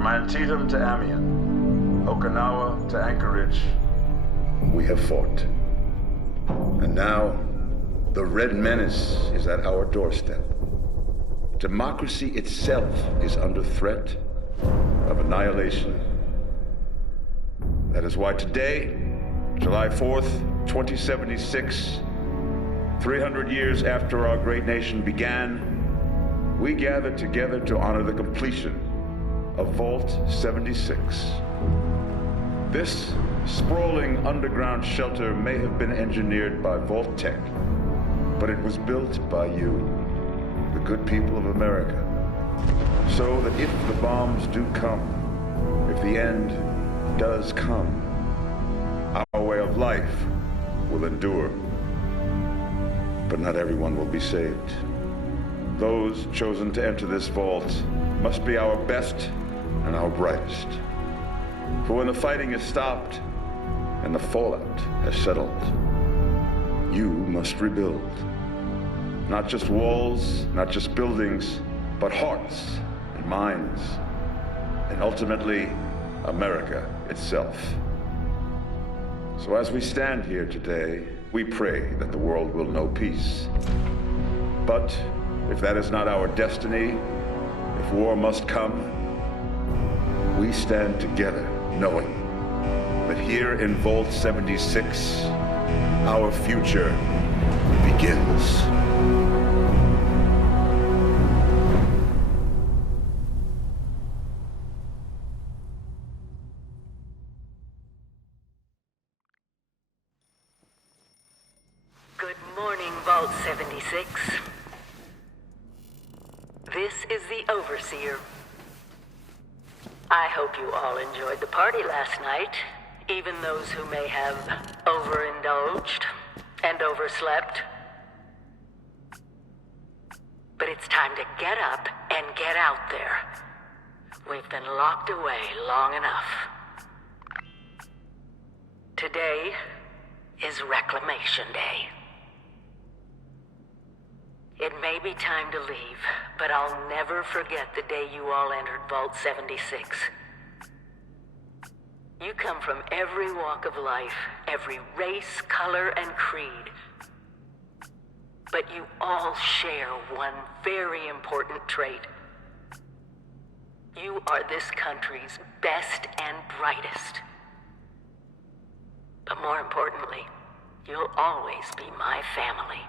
From Antietam to Amiens, Okinawa to Anchorage, we have fought. And now, the Red Menace is at our doorstep. Democracy itself is under threat of annihilation. That is why today, July 4th, 2076, 300 years after our great nation began, we gathered together to honor the completion of Vault 76. This sprawling underground shelter may have been engineered by Vault Tech, but it was built by you, the good people of America, so that if the bombs do come, if the end does come, our way of life will endure. But not everyone will be saved. Those chosen to enter this vault must be our best and our brightest. For when the fighting is stopped and the fallout has settled, you must rebuild. Not just walls, not just buildings, but hearts and minds, and ultimately, America itself. So as we stand here today, we pray that the world will know peace. But if that is not our destiny, if war must come, we stand together knowing that here in Vault 76, our future begins. Good morning, Vault 76. This is the Overseer. I hope you all enjoyed the party last night, even those who may have overindulged and overslept. But it's time to get up and get out there. We've been locked away long enough. Today is Reclamation Day. It may be time to leave, but I'll never forget the day you all entered Vault 76. You come from every walk of life, every race, color, and creed. But you all share one very important trait. You are this country's best and brightest. But more importantly, you'll always be my family.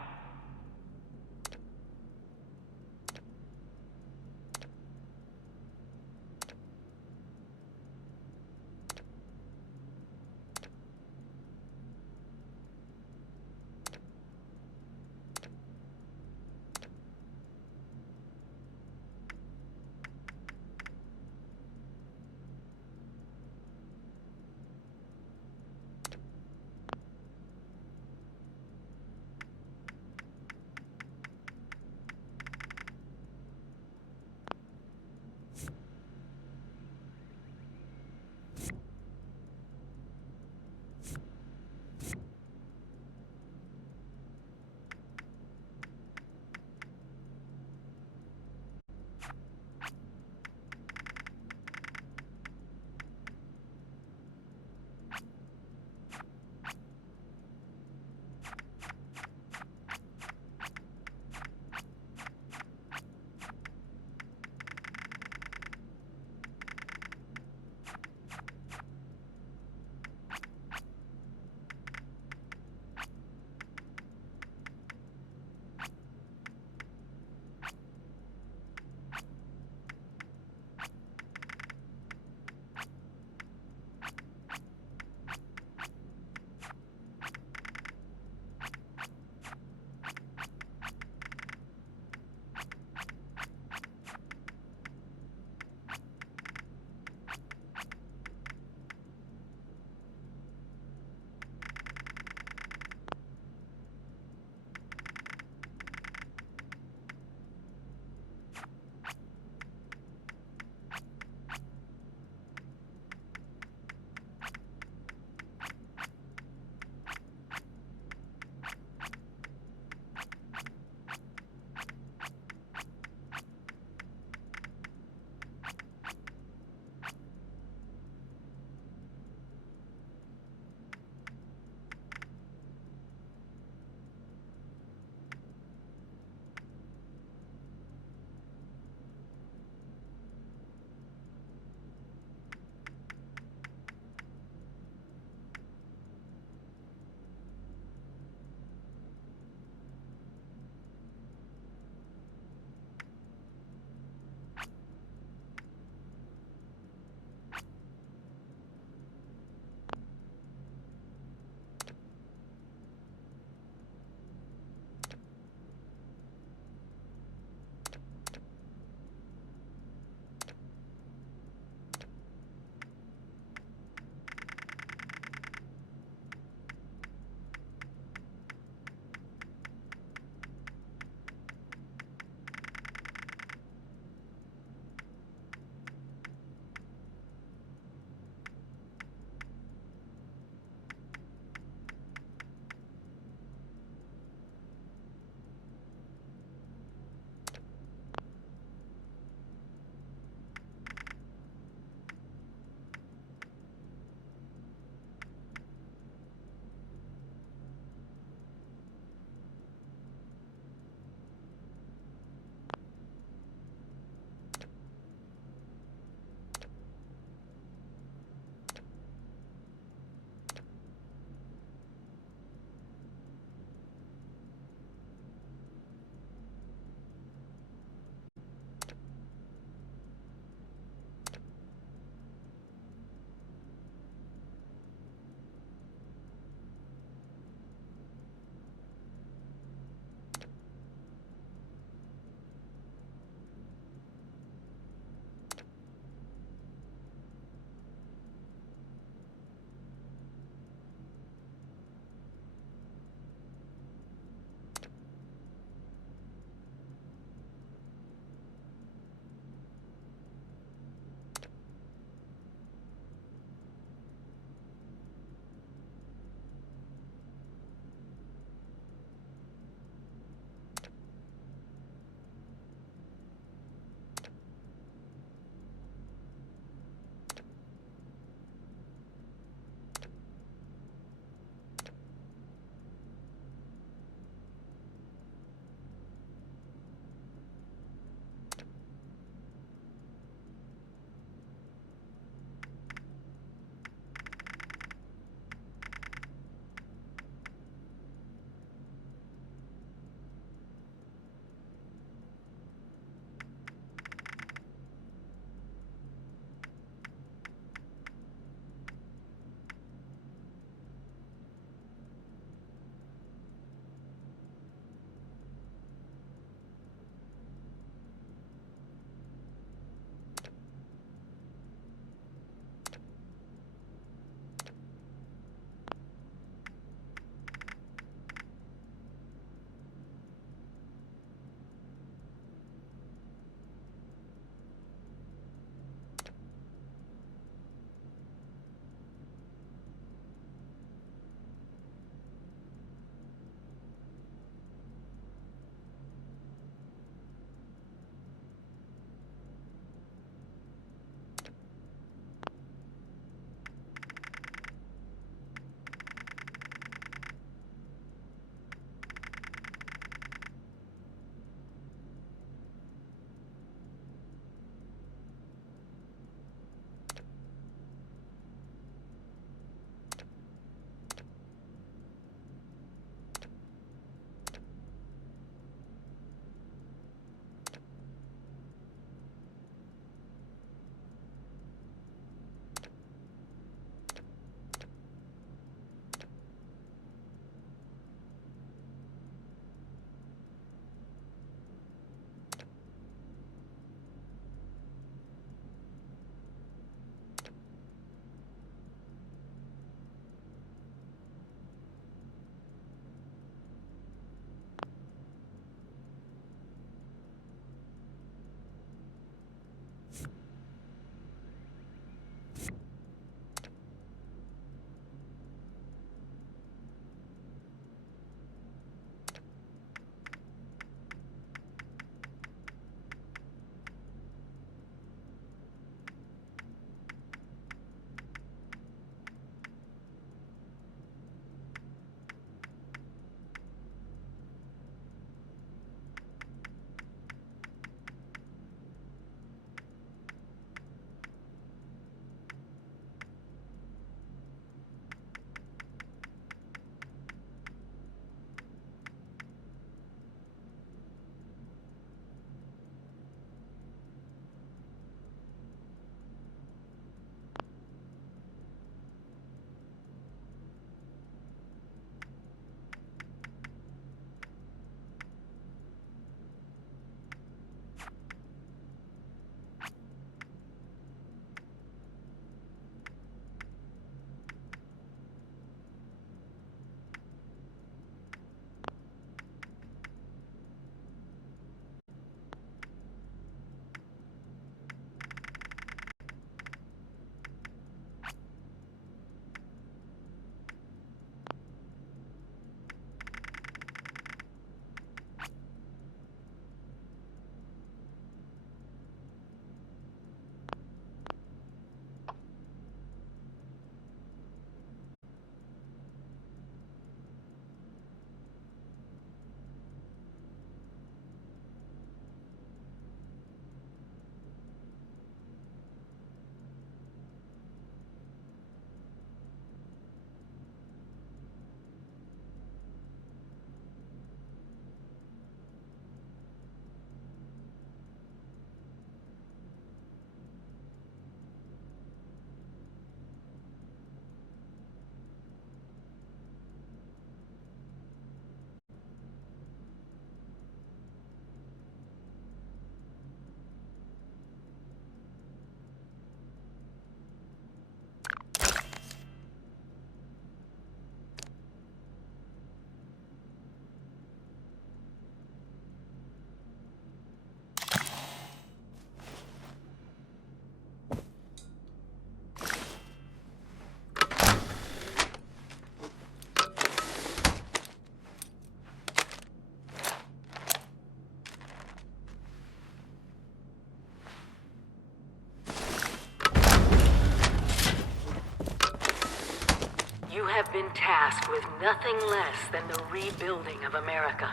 have been tasked with nothing less than the rebuilding of America.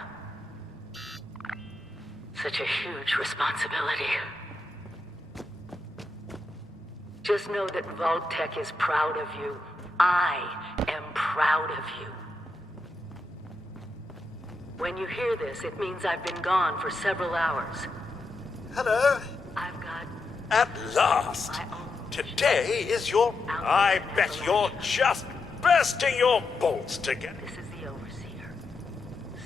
Such a huge responsibility. Just know that Vault-Tec is proud of you. I am proud of you. When you hear this, it means I've been gone for several hours. Hello. I've got At last. my own... Today is your... I bet you're just bursting your bolts together. This is the Overseer.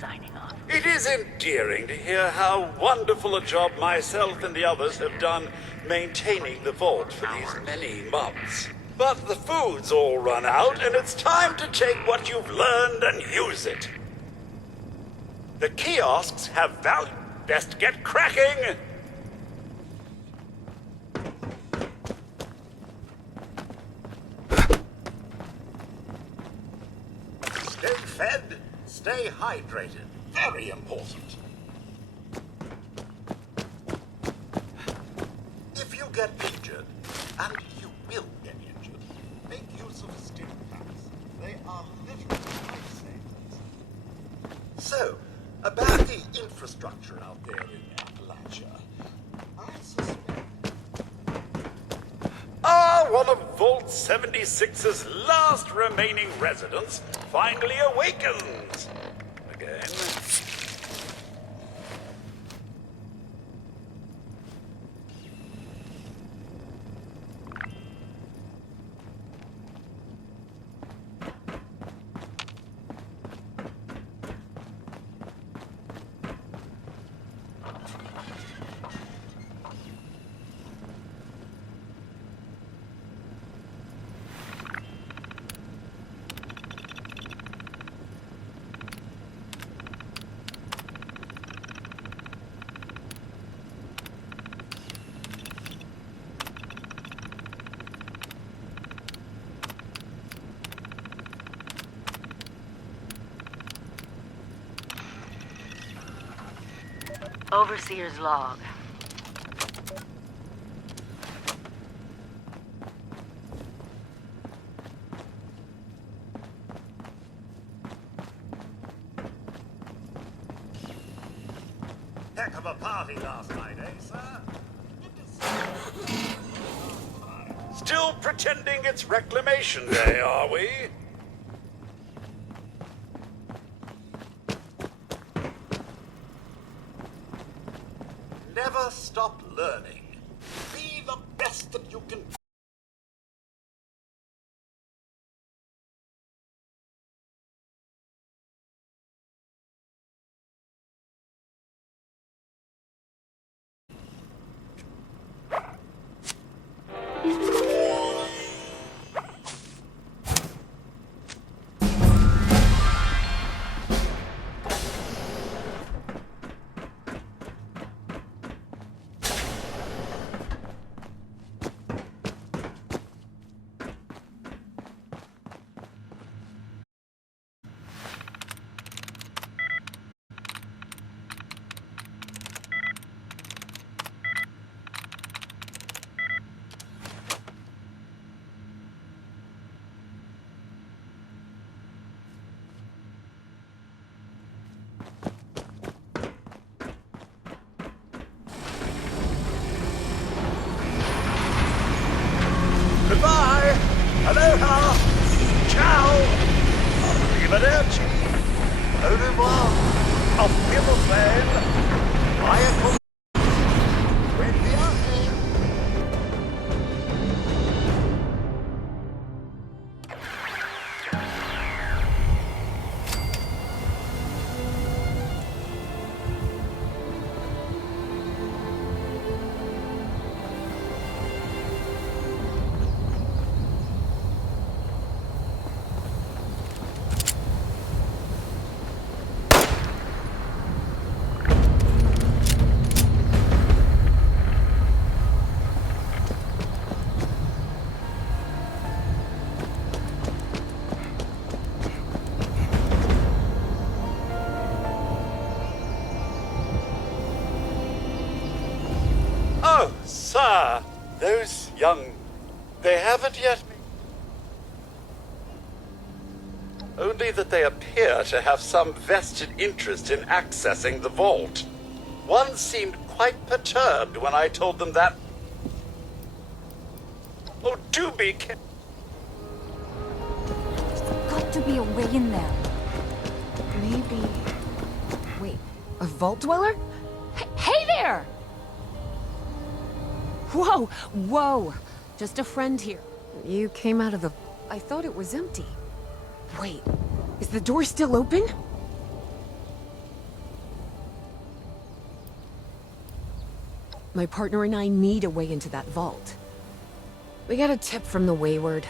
Signing off. It is endearing to hear how wonderful a job myself and the others have done maintaining the vault for these many months. But the food's all run out, and it's time to take what you've learned and use it. The kiosks have value. Best get cracking! Stay fed, stay hydrated. Very important. If you get injured, and you will get injured, make use of stim packs. They are literally lifesavers. So, about the infrastructure out there in Appalachia, I suspect... one of Vault 76's last remaining residents finally awakens. Again. Overseer's log. Heck of a party last night, eh, sir? Still pretending it's Reclamation Day, are we? Never stop learning. Be the best that you can. Goodbye! Aloha! Ciao! Arrivederci! Au revoir! Auf Wiedersehen! Bye, Oh, sir, those young... They haven't yet... Only that they appear to have some vested interest in accessing the vault. One seemed quite perturbed when I told them that... Oh, do be careful. Got to be a way in there. Maybe... Wait, a vault dweller? Hey there! Whoa, whoa! Just a friend here. You came out of the... I thought it was empty. Wait, is the door still open? My partner and I need a way into that vault. We got a tip from the Wayward.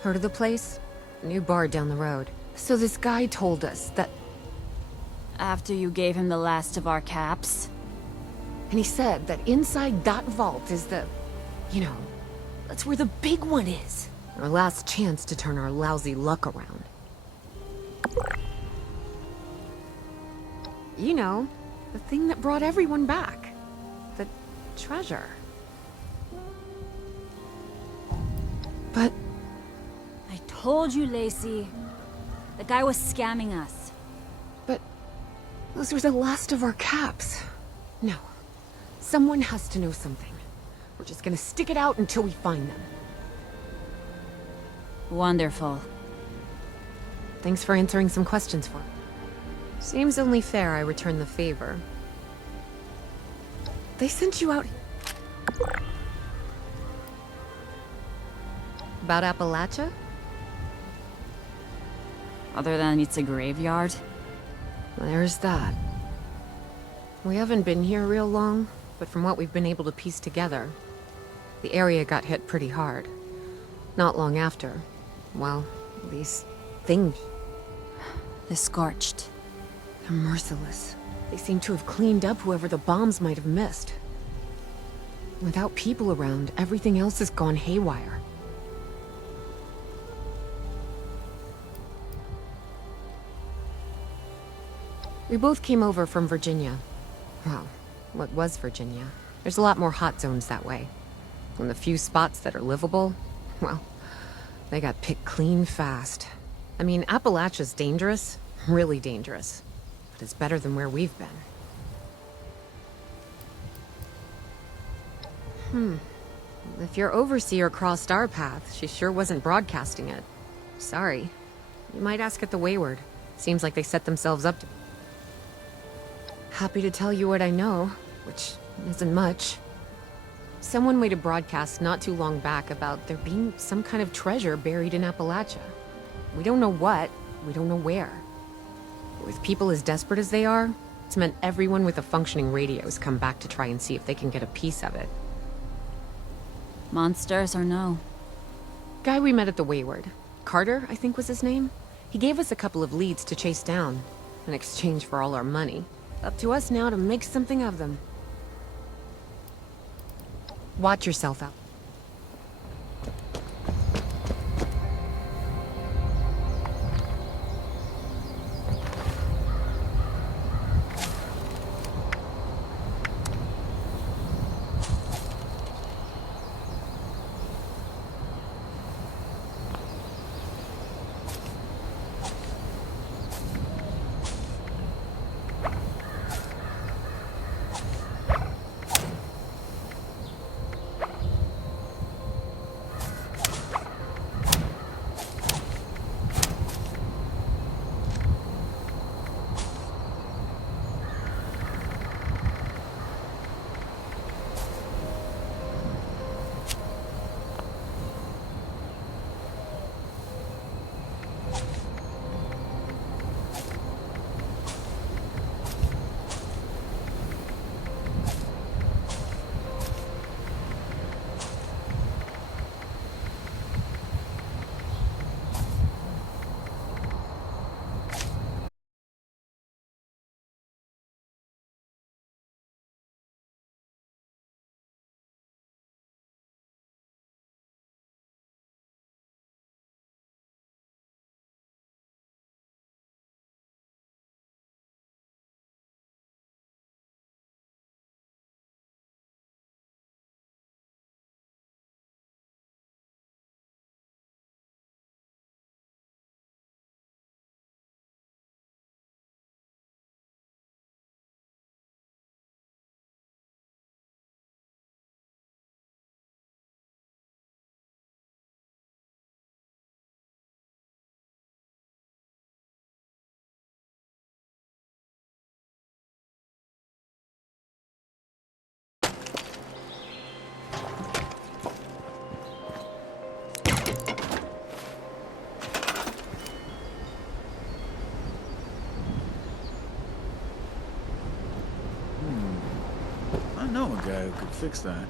Heard of the place? New bar down the road. So this guy told us that... After you gave him the last of our caps? And he said that inside that vault is the... You know, that's where the big one is. Our last chance to turn our lousy luck around. You know, the thing that brought everyone back. The treasure. But... I told you, Lacey. The guy was scamming us. But... those were the last of our caps. No. Someone has to know something. We're just gonna stick it out until we find them. Wonderful. Thanks for answering some questions for me. Seems only fair I return the favor. They sent you out... About Appalachia? Other than it's a graveyard? There's that. We haven't been here real long, but from what we've been able to piece together, the area got hit pretty hard. Not long after. Well, these things... The Scorched. They're merciless. They seem to have cleaned up whoever the bombs might have missed. Without people around, everything else has gone haywire. We both came over from Virginia. Well, what was Virginia? There's a lot more hot zones that way. And the few spots that are livable, well, they got picked clean fast. I mean, Appalachia's dangerous, really dangerous. But it's better than where we've been. If your overseer crossed our path, she sure wasn't broadcasting it. Sorry. You might ask at the Wayward. Seems like they set themselves up to... Happy to tell you what I know, which isn't much. Someone made a broadcast not too long back about there being some kind of treasure buried in Appalachia. We don't know what, we don't know where. With people as desperate as they are, it's meant everyone with a functioning radio's come back to try and see if they can get a piece of it. Monsters or no? Guy we met at the Wayward. Carter, I think was his name. He gave us a couple of leads to chase down, in exchange for all our money. Up to us now to make something of them. Watch yourself out. guy who could fix that.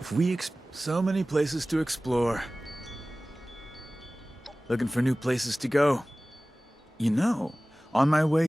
If we so many places to explore. Looking for new places to go. You know, on my way.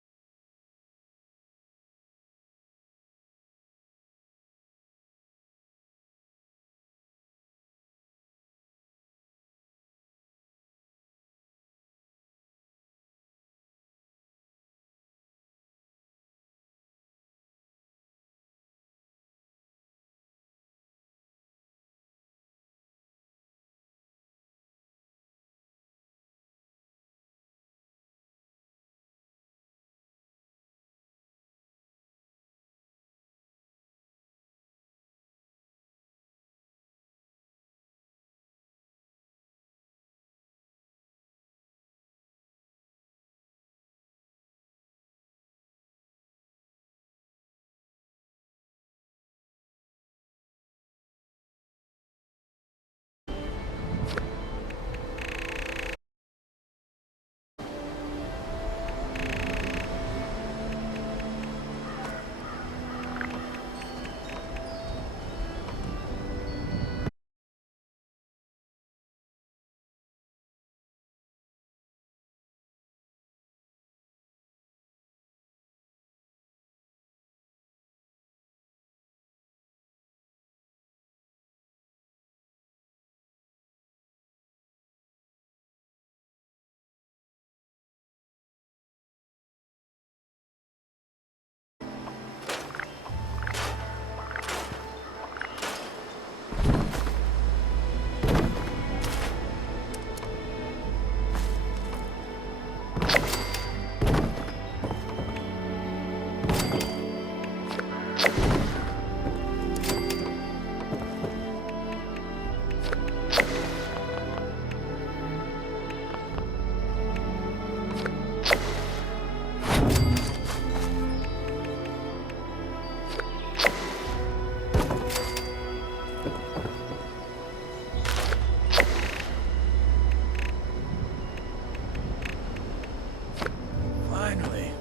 Finally,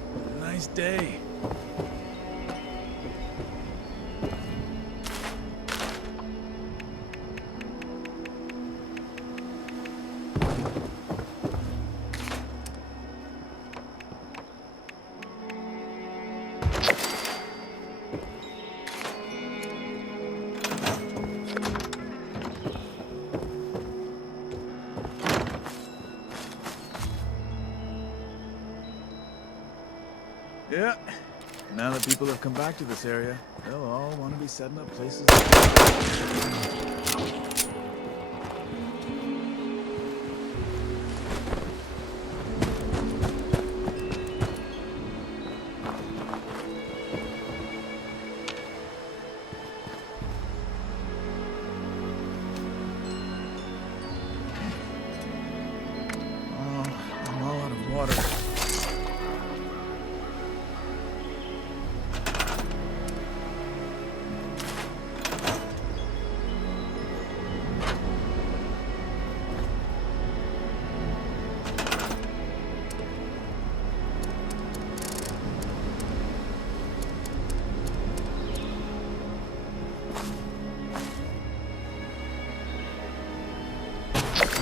nice day. Yeah. Now that people have come back to this area, they'll all want to be setting up places. Oh, I'm all out of water.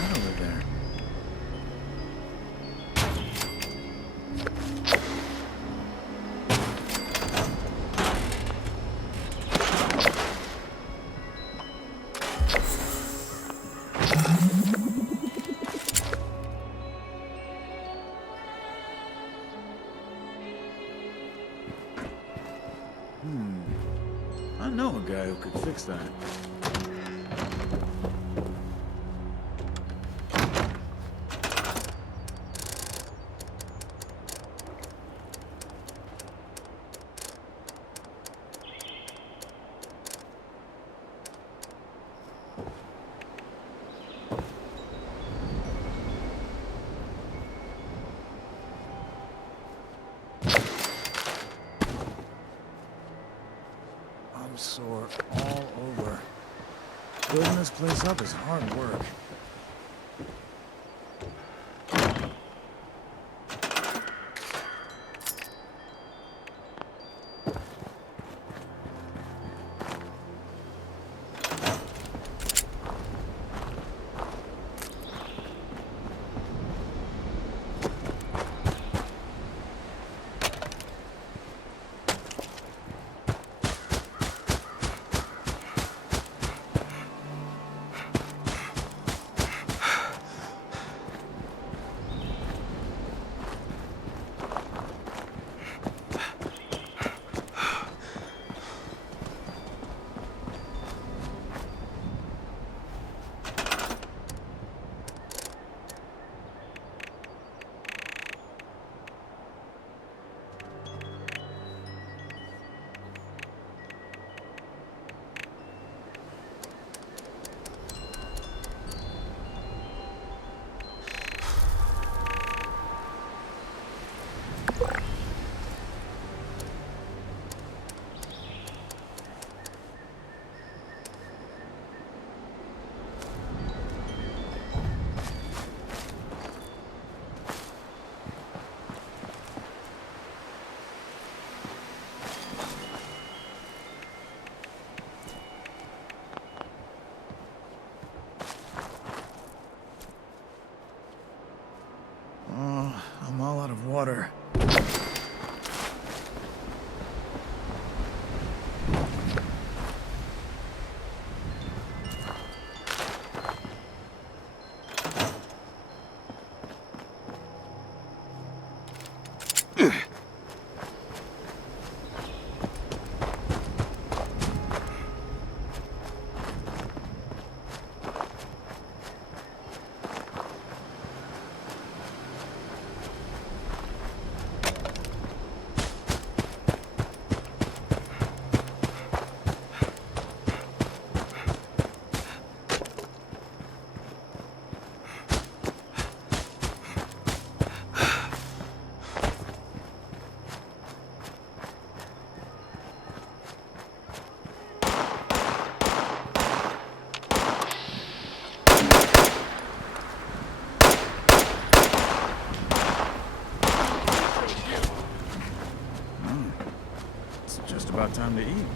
Over there. I know a guy who could fix that. I'm sore all over. Building this place up is hard work. about time to eat.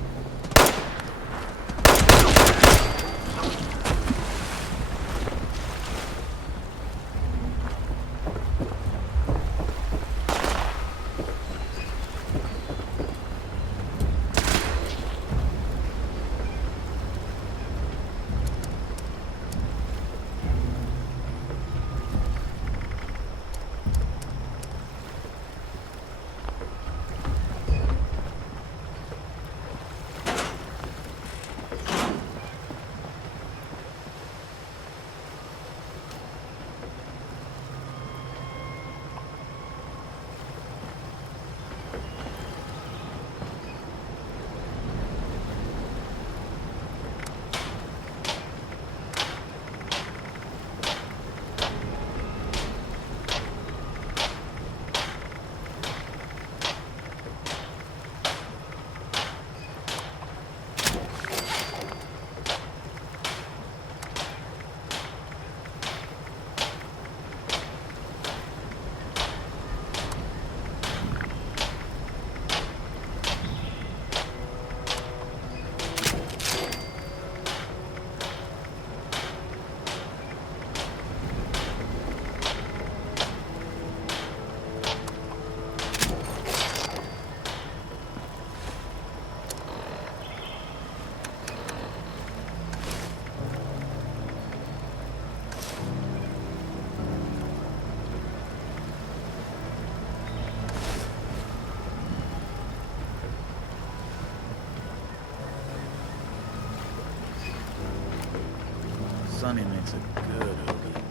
Sunny makes a good hoagie.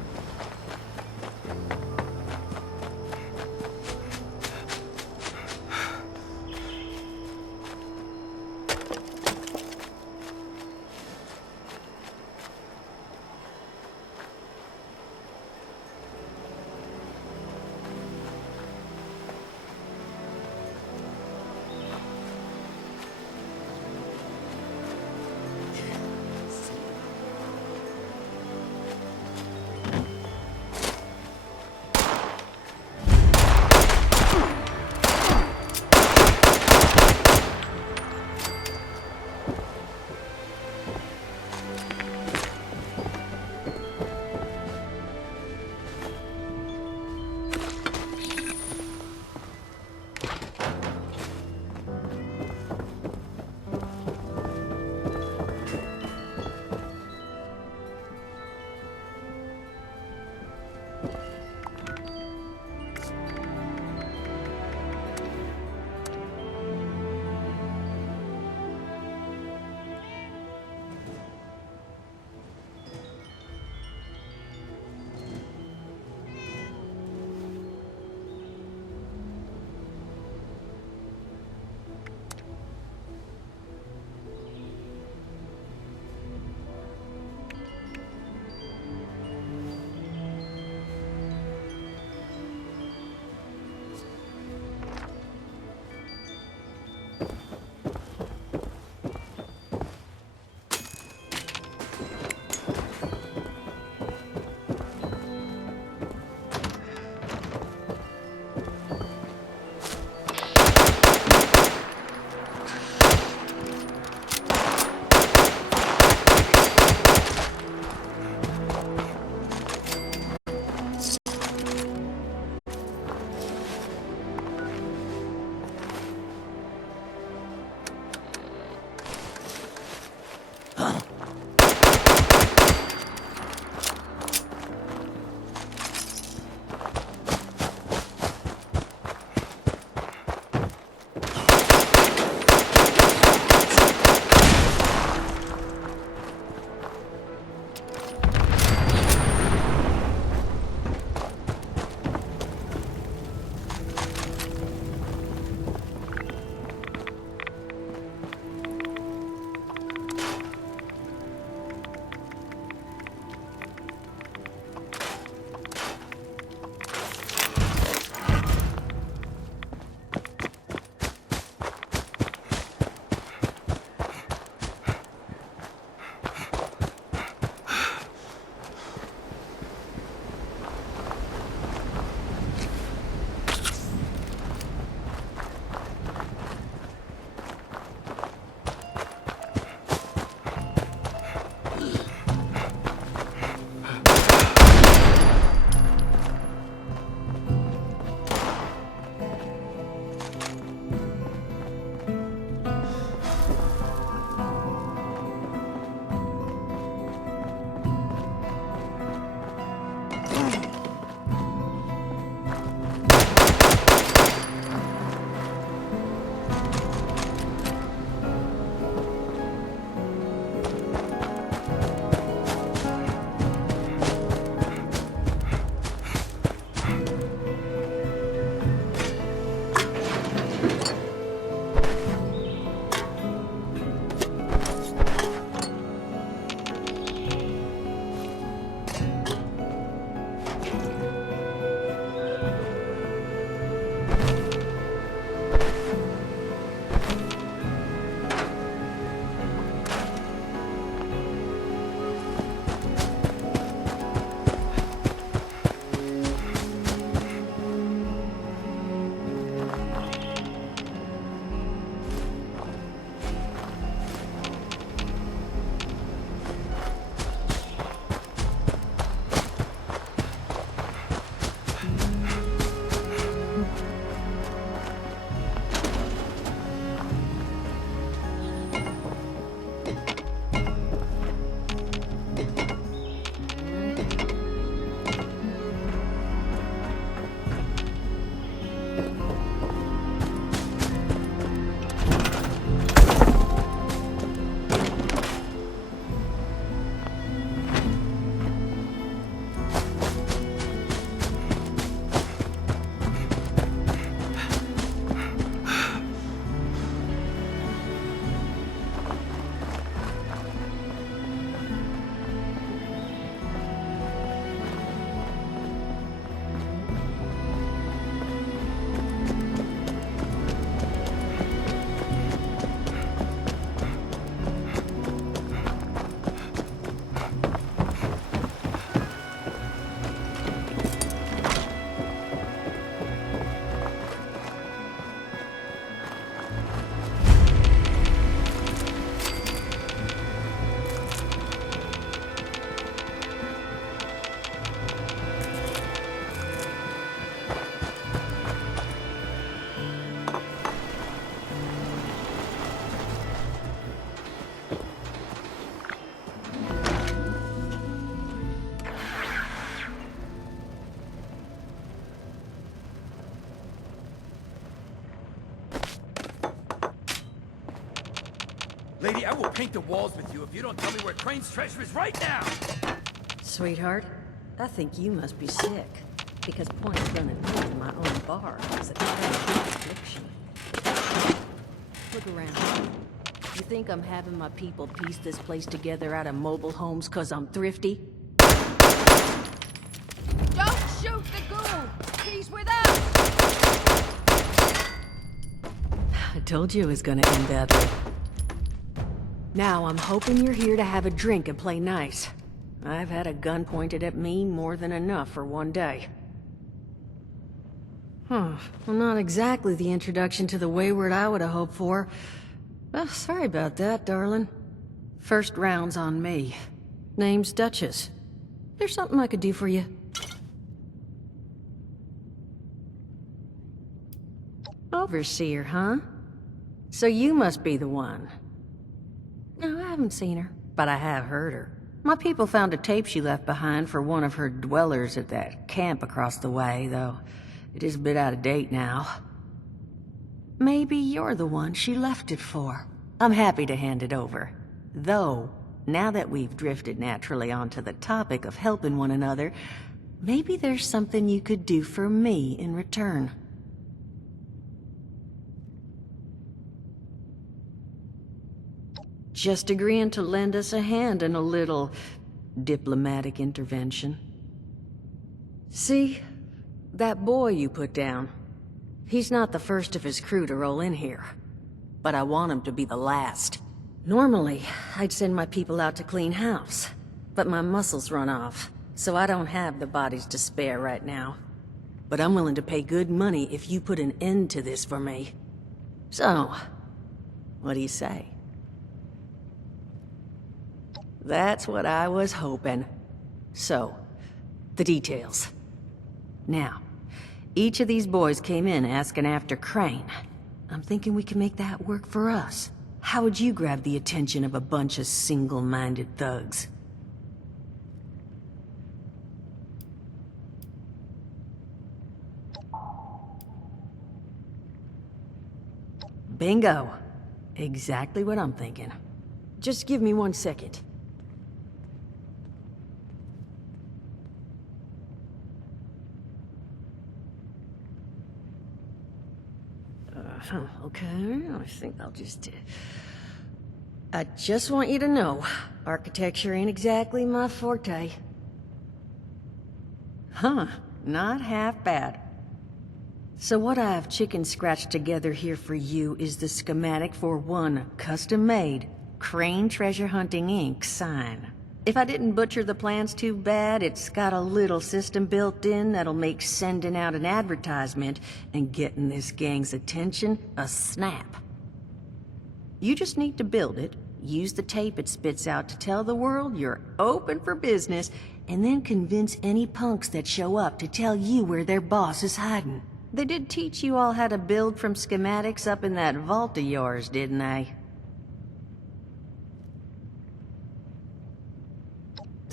Lady, I will paint the walls with you if you don't tell me where Crane's treasure is right now! Sweetheart, I think you must be sick. Because pointing a gun in my own bar is a terrible affliction. Look around. You think I'm having my people piece this place together out of mobile homes because I'm thrifty? Don't shoot the ghoul! He's with us! I told you it was gonna end badly. Now I'm hoping you're here to have a drink and play nice. I've had a gun pointed at me more than enough for one day. Well, not exactly the introduction to the Wayward I would have hoped for. Well, sorry about that, darling. First round's on me. Name's Duchess. There's something I could do for you. Overseer, huh? So you must be the one. No, I haven't seen her, but I have heard her. My people found a tape she left behind for one of her dwellers at that camp across the way, though it is a bit out of date now. Maybe you're the one she left it for. I'm happy to hand it over. Though, now that we've drifted naturally onto the topic of helping one another, maybe there's something you could do for me in return. Just agreeing to lend us a hand in a little diplomatic intervention. See? That boy you put down, he's not the first of his crew to roll in here. But I want him to be the last. Normally, I'd send my people out to clean house, but my muscles run off, so I don't have the bodies to spare right now. But I'm willing to pay good money if you put an end to this for me. So, what do you say? That's what I was hoping. So, the details. Now, each of these boys came in asking after Crane. I'm thinking we can make that work for us. How would you grab the attention of a bunch of single-minded thugs? Bingo. Exactly what I'm thinking. Just give me 1 second. Okay, I think I'll just... I just want you to know, architecture ain't exactly my forte. Huh, not half bad. So what I've chicken scratched together here for you is the schematic for one custom-made Crane Treasure Hunting Inc. sign. If I didn't butcher the plans too bad, it's got a little system built in that'll make sending out an advertisement and getting this gang's attention a snap. You just need to build it, use the tape it spits out to tell the world you're open for business, and then convince any punks that show up to tell you where their boss is hiding. They did teach you all how to build from schematics up in that vault of yours, didn't they?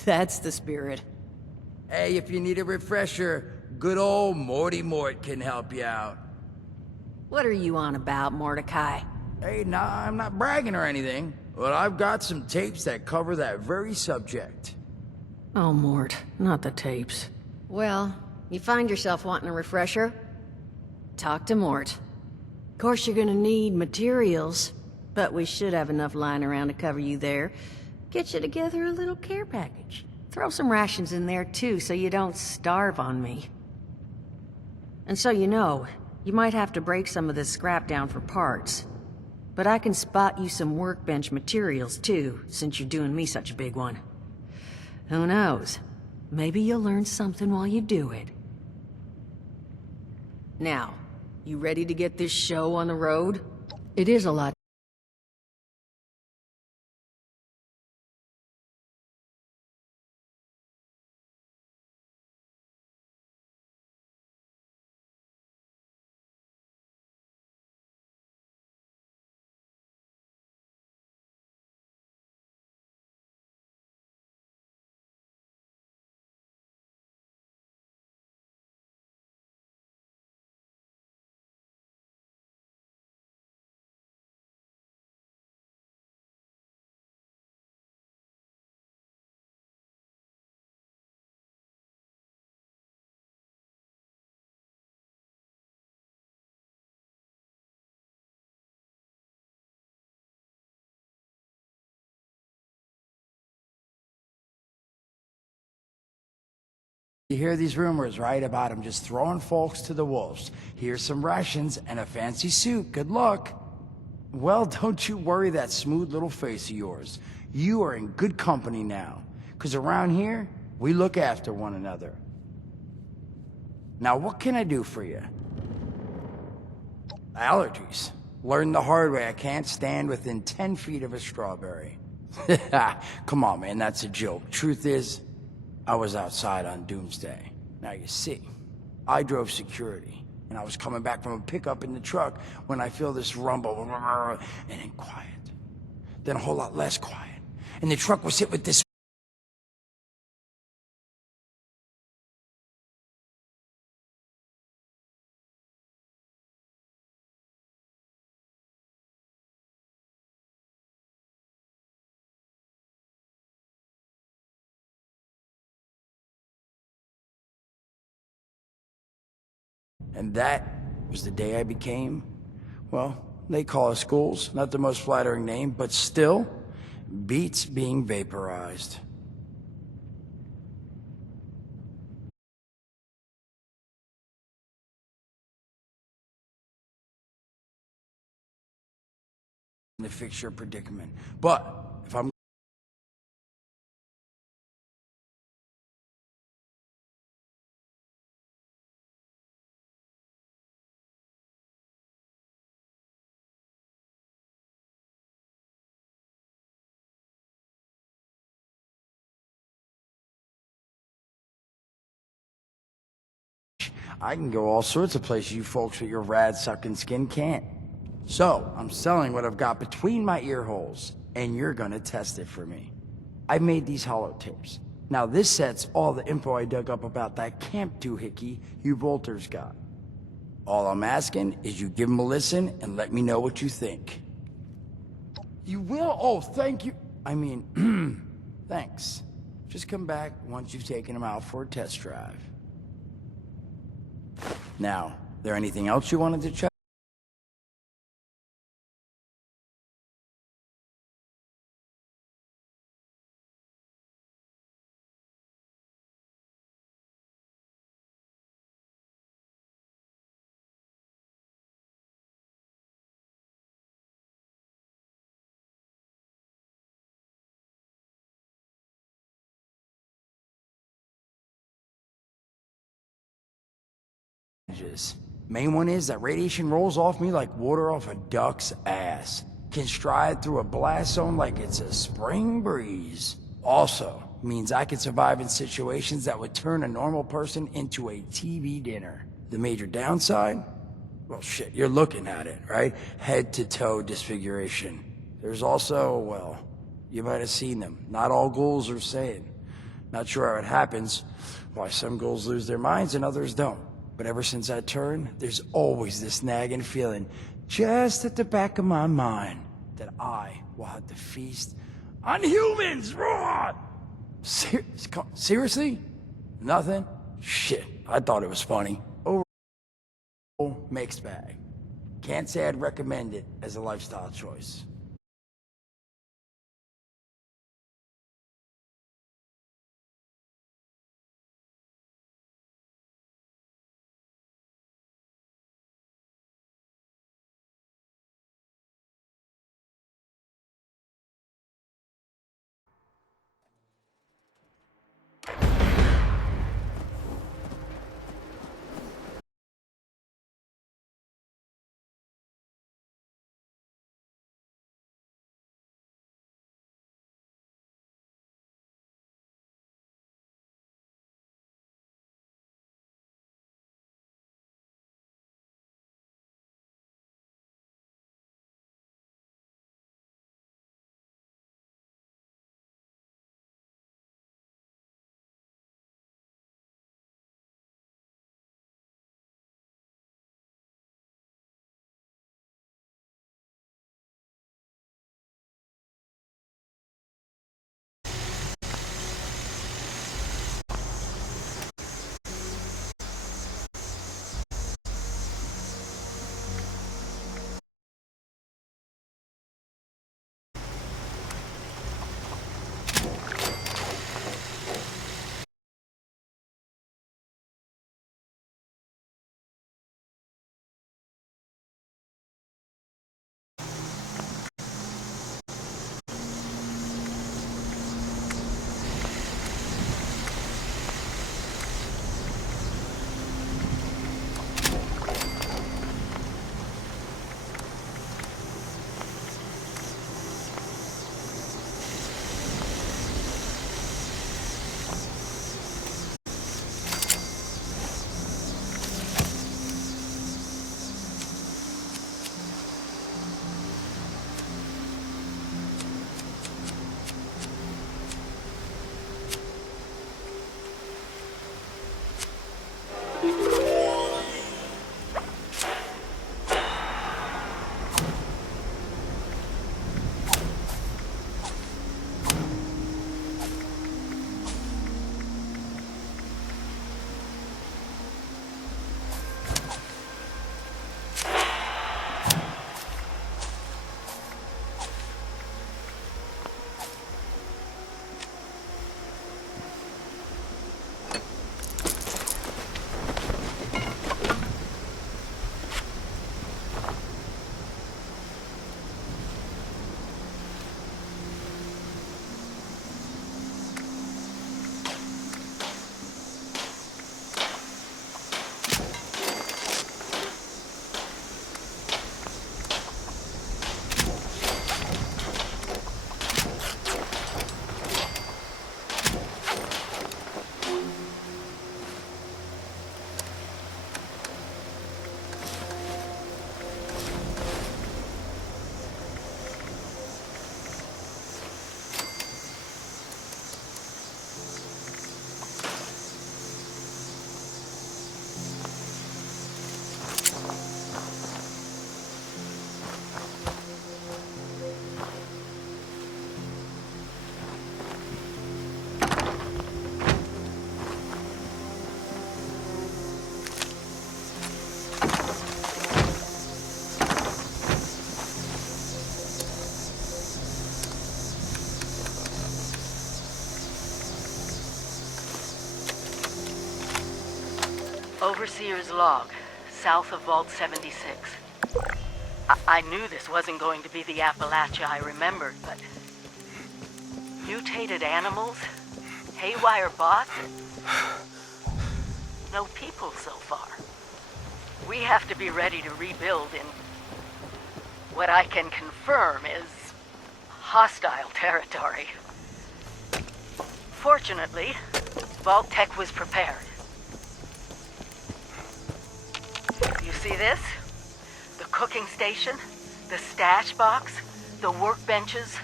That's the spirit. Hey, if you need a refresher, good old Morty Mort can help you out. What are you on about, Mordecai? Hey, nah, I'm not bragging or anything, but I've got some tapes that cover that very subject. Oh, Mort, not the tapes. Well, you find yourself wanting a refresher? Talk to Mort. Of course you're gonna need materials, but we should have enough lying around to cover you there. Get you together a little care package. Throw some rations in there too, so you don't starve on me. And so you know, you might have to break some of this scrap down for parts. But I can spot you some workbench materials too, since you're doing me such a big one. Who knows? Maybe you'll learn something while you do it. Now, you ready to get this show on the road? It is a lot You hear these rumors, right, about him just throwing folks to the wolves. Here's some rations and a fancy suit. Good luck. Well, don't you worry that smooth little face of yours. You are in good company now. 'Cause around here, we look after one another. Now, what can I do for you? Allergies. Learned the hard way I can't stand within 10 feet of a strawberry. Come on, man, that's a joke. Truth is, I was outside on Doomsday. Now you see, I drove security, and I was coming back from a pickup in the truck when I feel this rumble, and then quiet. Then a whole lot less quiet. And the truck was hit with this. And that was the day I became, well, they call us ghouls, not the most flattering name, but still beats being vaporized. To fix your predicament. But if I'm I can go all sorts of places you folks with your rad-sucking skin can't. So, I'm selling what I've got between my ear holes, and you're gonna test it for me. I made these holotapes. Now this set's all the info I dug up about that camp doohickey you Volters got. All I'm asking is you give them a listen and let me know what you think. You will? Oh, thank you. I mean, thanks. Just come back once you've taken them out for a test drive. Now, there anything else you wanted to check? Main one is that radiation rolls off me like water off a duck's ass. Can stride through a blast zone like it's a spring breeze. Also, means I can survive in situations that would turn a normal person into a TV dinner. The major downside? Well, shit, you're looking at it, right? Head to toe disfiguration. There's also, well, you might have seen them. Not all ghouls are sane. Not sure how it happens, why some ghouls lose their minds and others don't. But ever since I turned, there's always this nagging feeling just at the back of my mind that I will have to feast on humans! Raw! Seriously? Nothing? Shit, I thought it was funny. Overall, mixed bag. Can't say I'd recommend it as a lifestyle choice. Overseer's log, south of Vault 76. I knew this wasn't going to be the Appalachia I remembered, but... mutated animals? Haywire bots? No people so far. We have to be ready to rebuild in... what I can confirm is... hostile territory. Fortunately, Vault Tech was prepared. You see this? The cooking station, the stash box, the workbenches,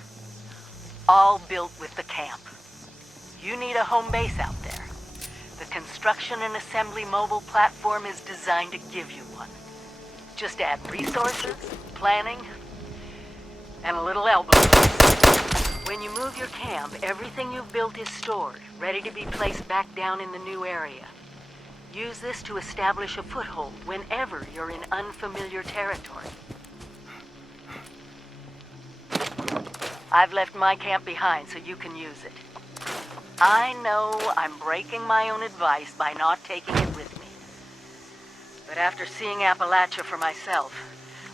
all built with the camp. You need a home base out there. The construction and assembly mobile platform is designed to give you one. Just add resources, planning, and a little elbow grease. When you move your camp, everything you've built is stored, ready to be placed back down in the new area. Use this to establish a foothold whenever you're in unfamiliar territory. I've left my camp behind so you can use it. I know I'm breaking my own advice by not taking it with me. But after seeing Appalachia for myself,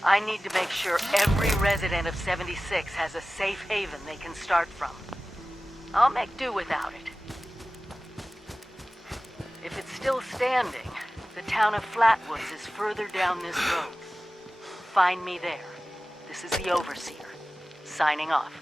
I need to make sure every resident of 76 has a safe haven they can start from. I'll make do without it. If it's still standing, the town of Flatwoods is further down this road. Find me there. This is the Overseer, signing off.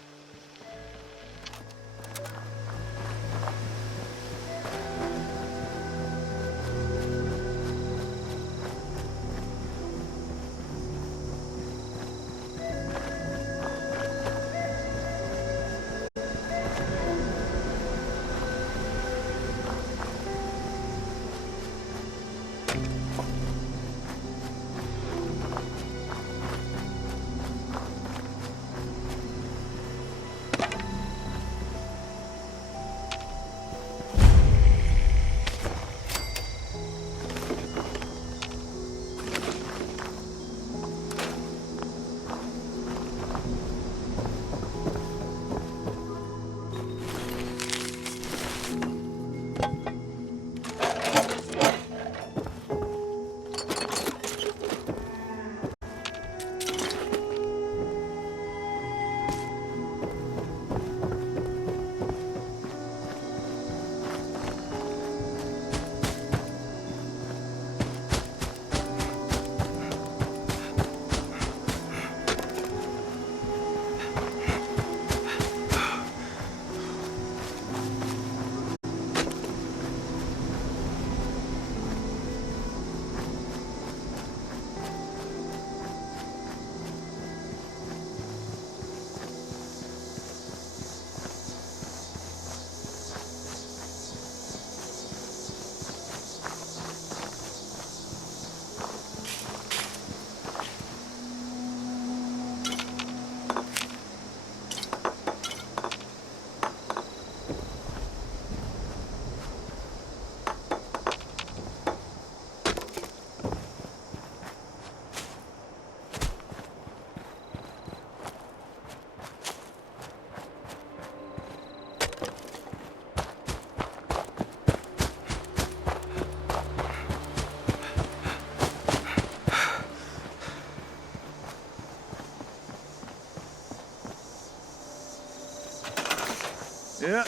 Yeah.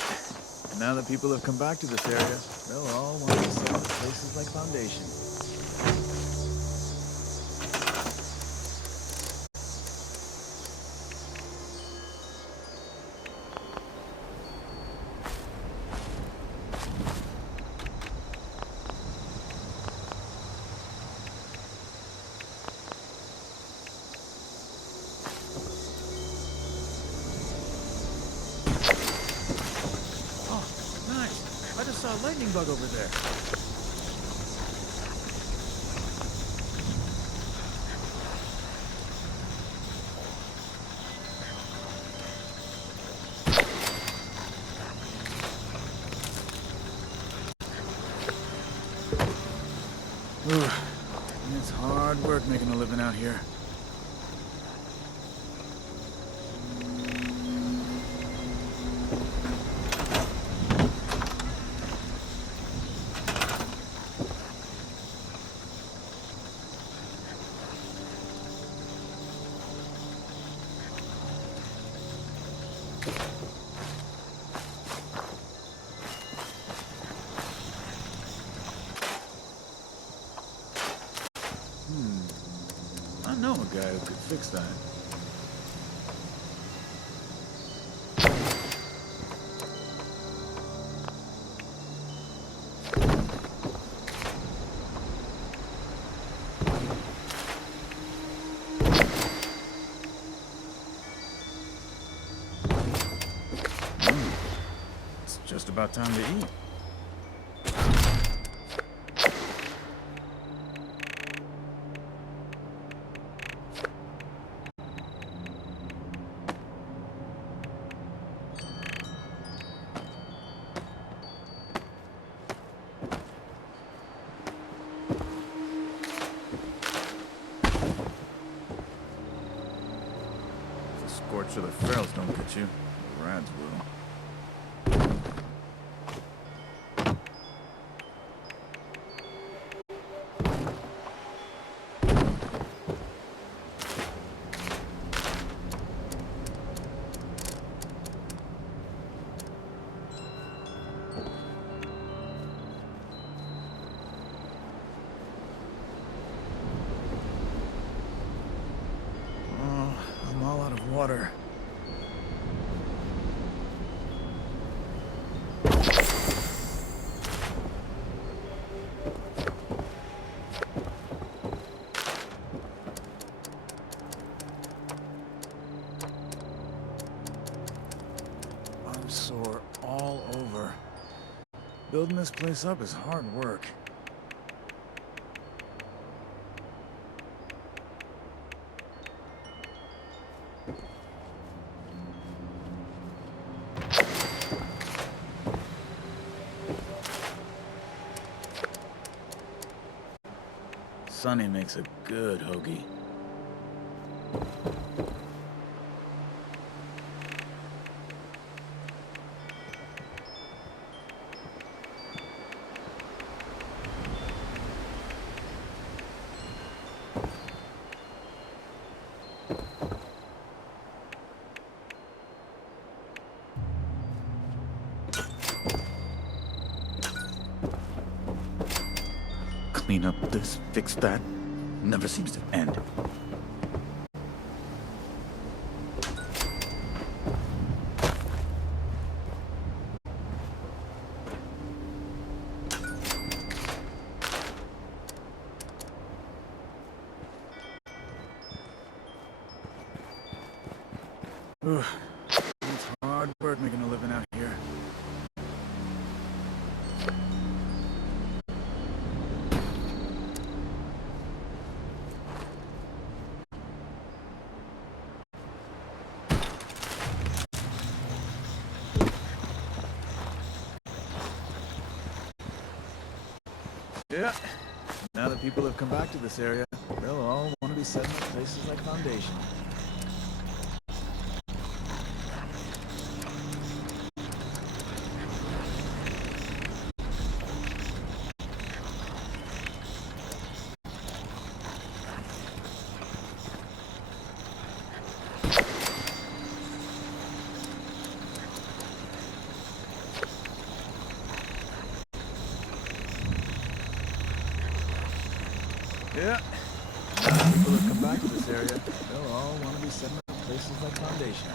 Now that people have come back to this area, they'll all want to set up places like Foundation. I just saw a lightning bug over there. It's hard work making a living out here. I know a guy who could fix that. It's just about time to eat. Scorch of the ferals don't get you. The rads will. Oh, I'm all out of water. I'm sore all over. Building this place up is hard work. Sonny makes a good hoagie. Clean up this, fix that. Never seems to end. Ugh. It's hard work making a living out here. Yeah. Now that people have come back to this area, they'll all want to be setting up places like Foundation. Yeah. Now that people have come back to this area, they'll all want to be setting up places like Foundation.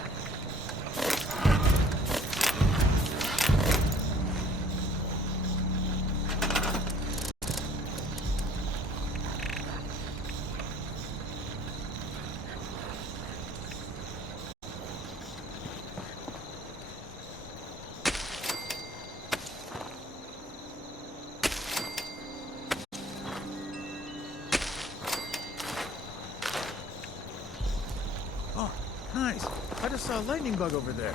Oh, nice. I just saw a lightning bug over there.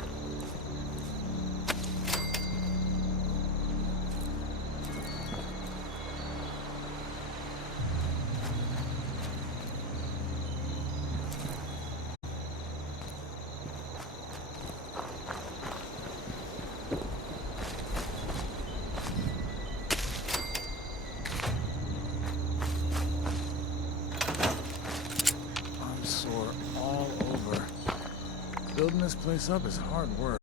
Building this this place up is hard work.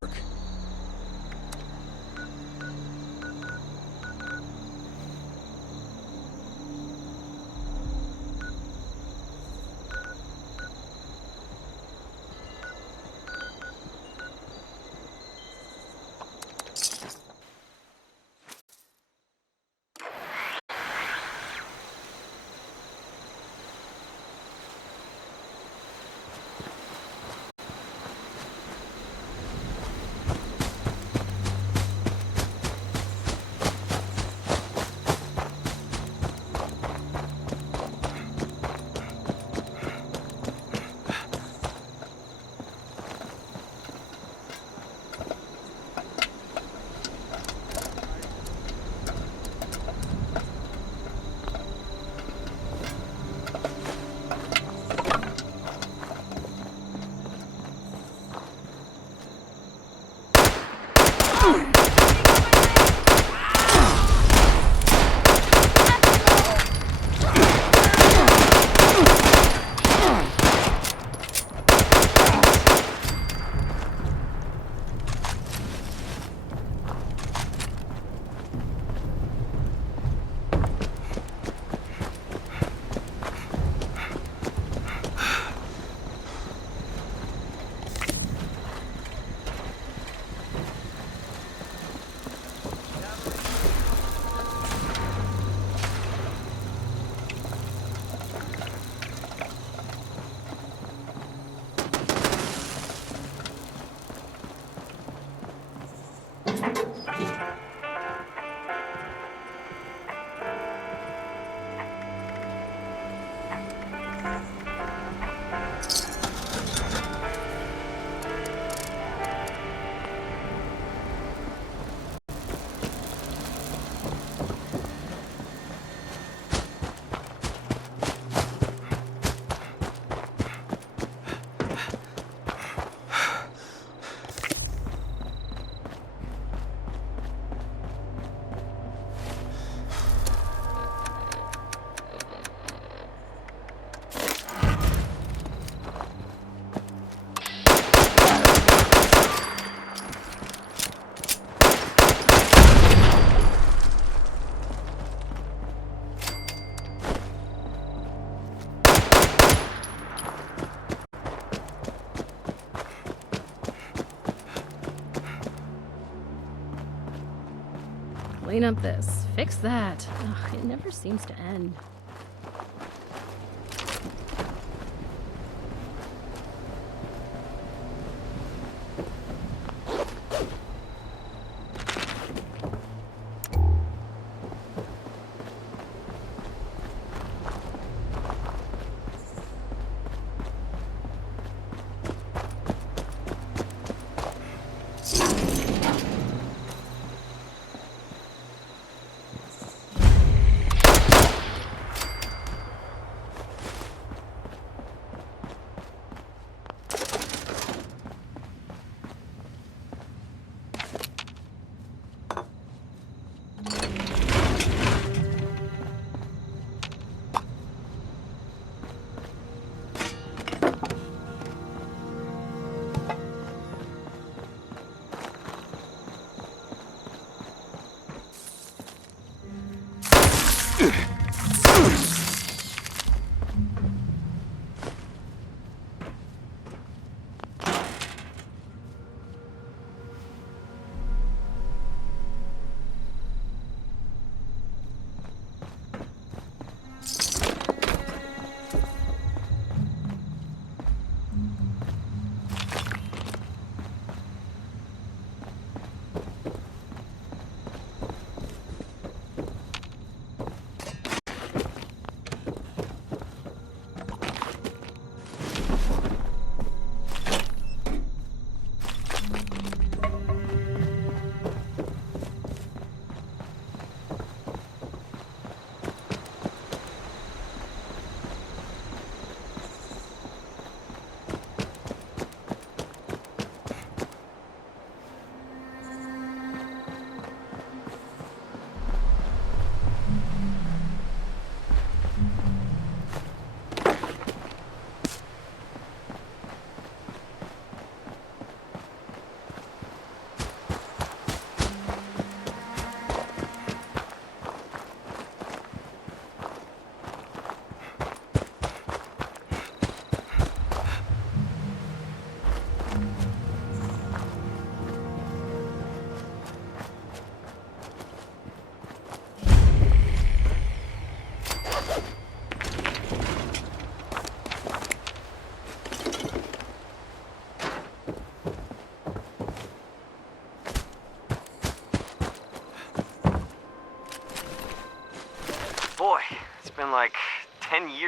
Clean up this, fix that. Ugh, it never seems to end.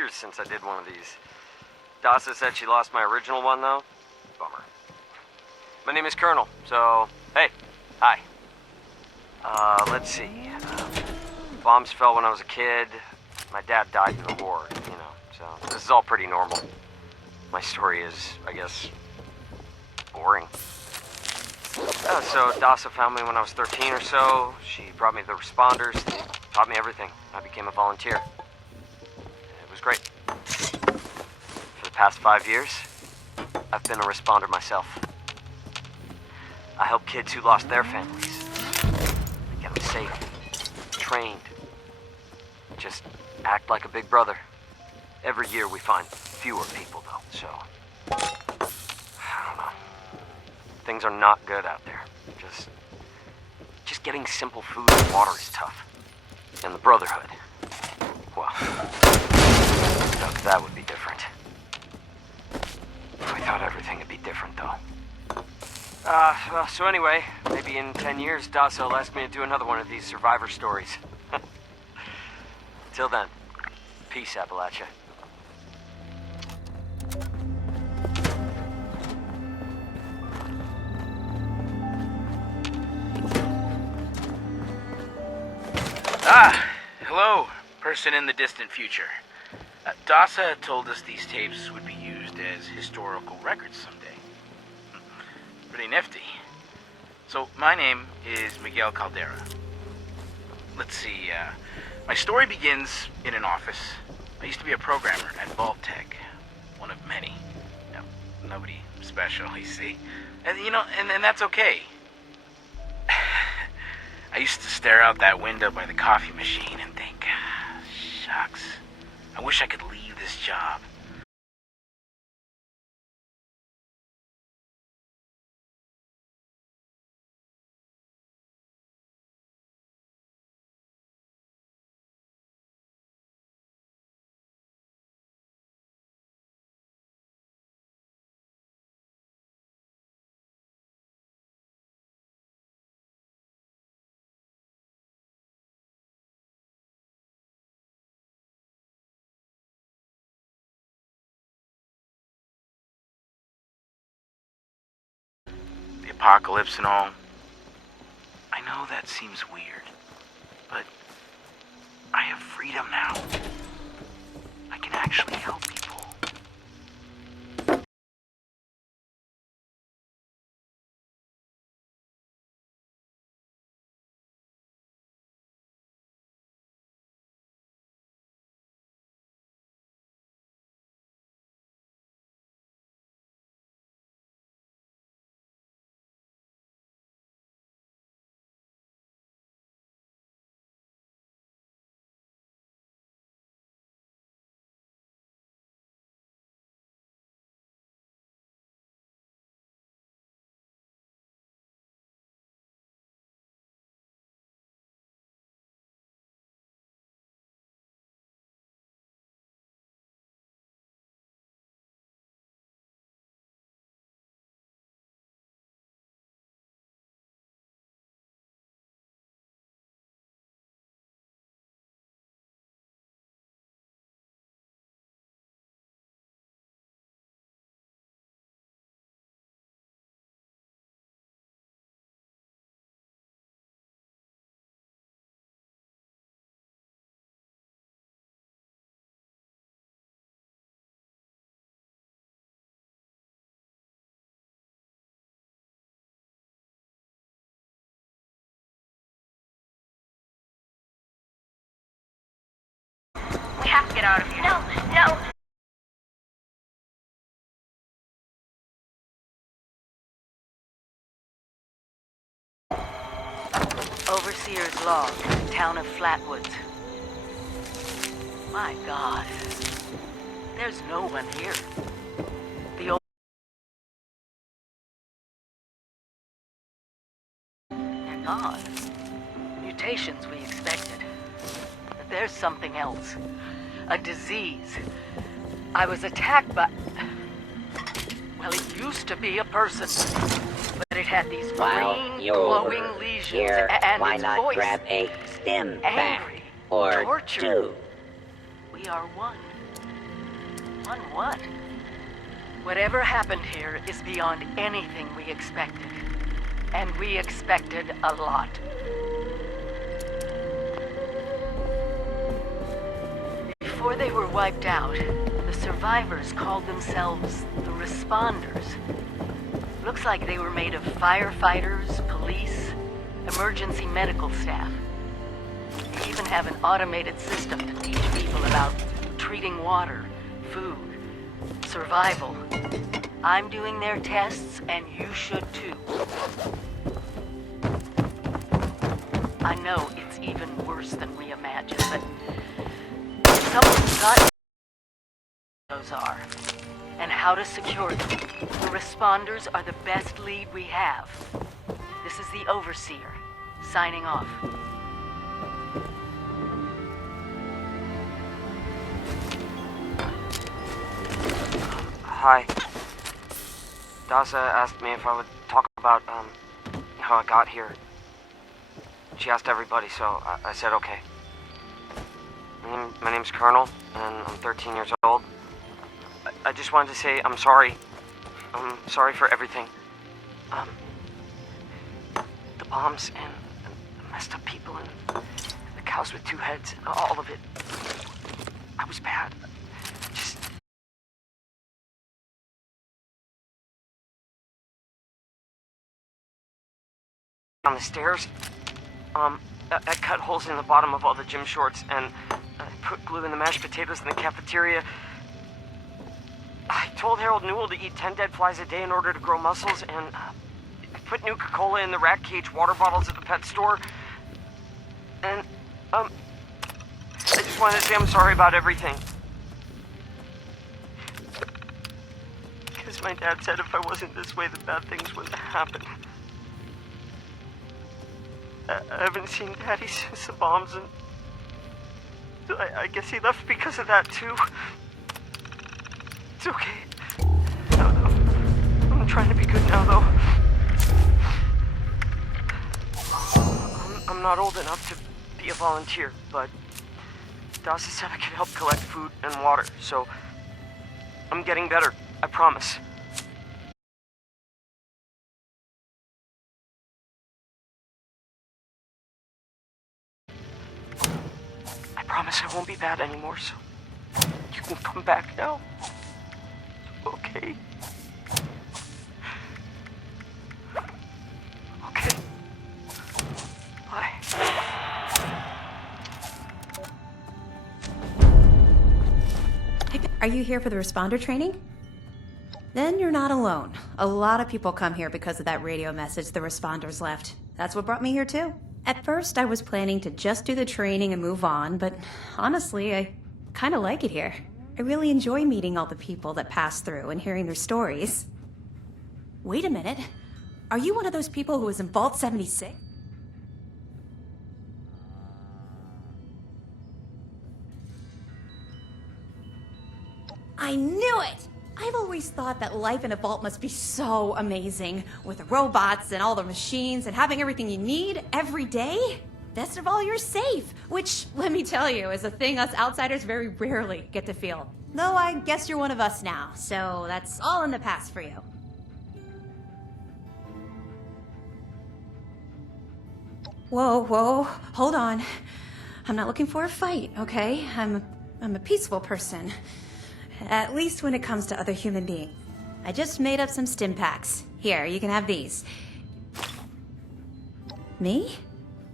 years since I did one of these. Dasa said she lost my original one, though. Bummer. My name is Colonel, so, hey, hi. Let's see. Bombs fell when I was a kid. My dad died in the war, you know, so this is all pretty normal. My story is, I guess, boring. So Dasa found me when I was 13 or so. She brought me the responders. They taught me everything. I became a volunteer. It was great. For the past 5 years, I've been a responder myself. I help kids who lost their families. I get them safe, trained. Just act like a big brother. Every year we find fewer people, though, so... I don't know. Things are not good out there. Just getting simple food and water is tough. And the Brotherhood, well, that would be different. I thought everything would be different, though. Well, so anyway, maybe in 10 years, Dasa will ask me to do another one of these survivor stories. Till then, peace, Appalachia. Hello, person in the distant future. Dasa told us these tapes would be used as historical records someday. Pretty nifty. So, my name is Miguel Caldera. Let's see, my story begins in an office. I used to be a programmer at Vault-Tec, one of many. No, nobody special, you see. And, you know, and that's okay. I used to stare out that window by the coffee machine and think, shucks, I wish I could leave this job. The apocalypse and all. I know that seems weird, but I have freedom now. I can actually help people. We have to get out of here. No. Overseer's log, town of Flatwoods. My God. There's no one here. The old... They're gone. Mutations we expected. But there's something else. A disease. I was attacked by... Well, it used to be a person. But it had these green, glowing lesions, here, and why its not voice grab a stim pack angry, or tortured. two? We are one. On what? Whatever happened here is beyond anything we expected. And we expected a lot. Before they were wiped out, the survivors called themselves the Responders. Looks like they were made of firefighters, police, emergency medical staff. They even have an automated system to teach people about treating water, food, survival. I'm doing their tests, and you should too. I know it's even worse than we imagined, but someone's got those are, and how to secure them. The Responders are the best lead we have. This is the Overseer, signing off. Hi. Dasa asked me if I would talk about, how I got here. She asked everybody, so I said okay. My name's Colonel, and I'm 13 years old. I just wanted to say I'm sorry. I'm sorry for everything. The bombs and the messed up people and the cows with two heads and all of it. I was bad. Just... On the stairs, I cut holes in the bottom of all the gym shorts and I put glue in the mashed potatoes in the cafeteria. I told Harold Newell to eat 10 dead flies a day in order to grow muscles, and put Nuka-Cola in the rat cage water bottles at the pet store. And, I just wanted to say I'm sorry about everything. Because my dad said if I wasn't this way, the bad things wouldn't happen. I haven't seen Daddy since the bombs, and I guess he left because of that, too. It's okay. I'm trying to be good now, though. I'm not old enough to be a volunteer, but Dawson said I could help collect food and water, so I'm getting better, I promise. I promise I won't be bad anymore, so you can come back now. Okay? Okay. Bye. Are you here for the responder training? Then you're not alone. A lot of people come here because of that radio message the responders left. That's what brought me here too. At first, I was planning to just do the training and move on, but honestly, I kind of like it here. I really enjoy meeting all the people that pass through and hearing their stories. Wait a minute. Are you one of those people who was in Vault 76? I knew it! I've always thought that life in a vault must be so amazing, with the robots and all the machines and having everything you need every day. Best of all, you're safe, which, let me tell you, is a thing us outsiders very rarely get to feel. Though I guess you're one of us now, so that's all in the past for you. Whoa, hold on. I'm not looking for a fight, okay? I'm a peaceful person. At least when it comes to other human beings. I just made up some stim packs. Here, you can have these. Me?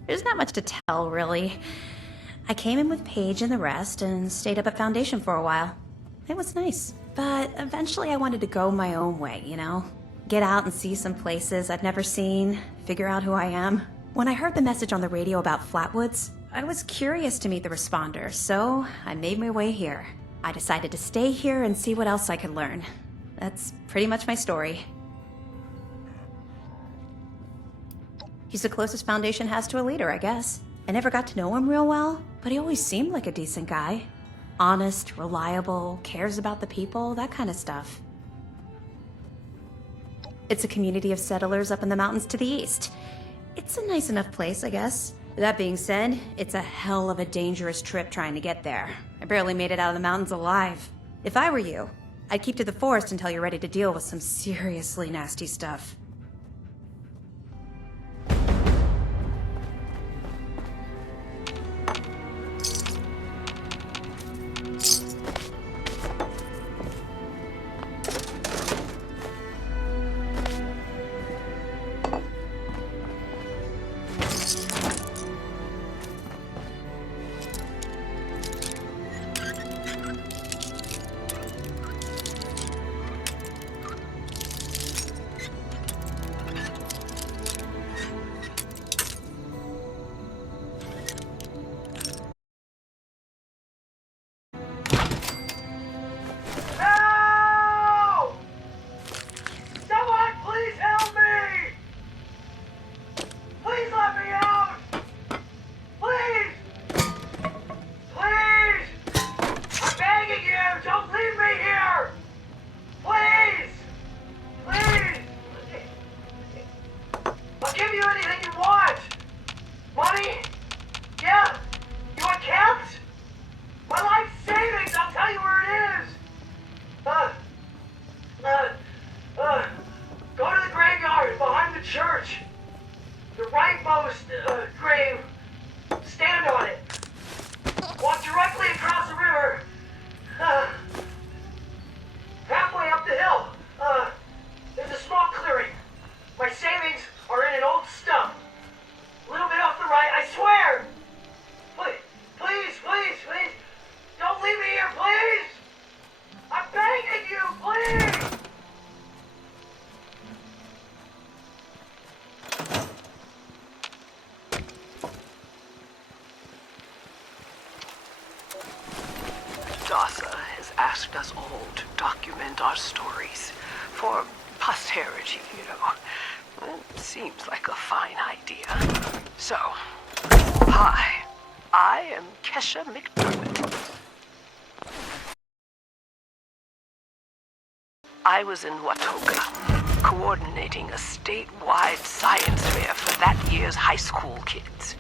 There's not much to tell, really. I came in with Paige and the rest and stayed up at Foundation for a while. It was nice. But eventually I wanted to go my own way, you know? Get out and see some places I've never seen, figure out who I am. When I heard the message on the radio about Flatwoods, I was curious to meet the responders, so I made my way here. I decided to stay here and see what else I could learn. That's pretty much my story. He's the closest Foundation has to a leader, I guess. I never got to know him real well, but he always seemed like a decent guy. Honest, reliable, cares about the people, that kind of stuff. It's a community of settlers up in the mountains to the east. It's a nice enough place, I guess. That being said, it's a hell of a dangerous trip trying to get there. I barely made it out of the mountains alive. If I were you, I'd keep to the forest until you're ready to deal with some seriously nasty stuff. Dasa has asked us all to document our stories for posterity, you know. It seems like a fine idea. So, hi, I am Kesha McDermott. I was in Watoga, coordinating a statewide science fair for that year's high school kids.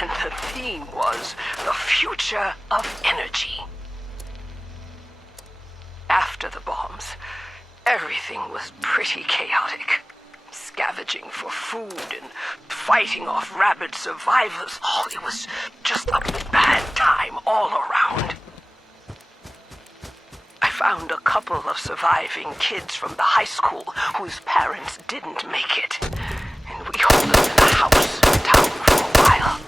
And the theme was the future of energy. After the bombs, everything was pretty chaotic. Scavenging for food and fighting off rabid survivors. Oh, it was just a bad time all around. I found a couple of surviving kids from the high school whose parents didn't make it. And we held them in a house in town for a while.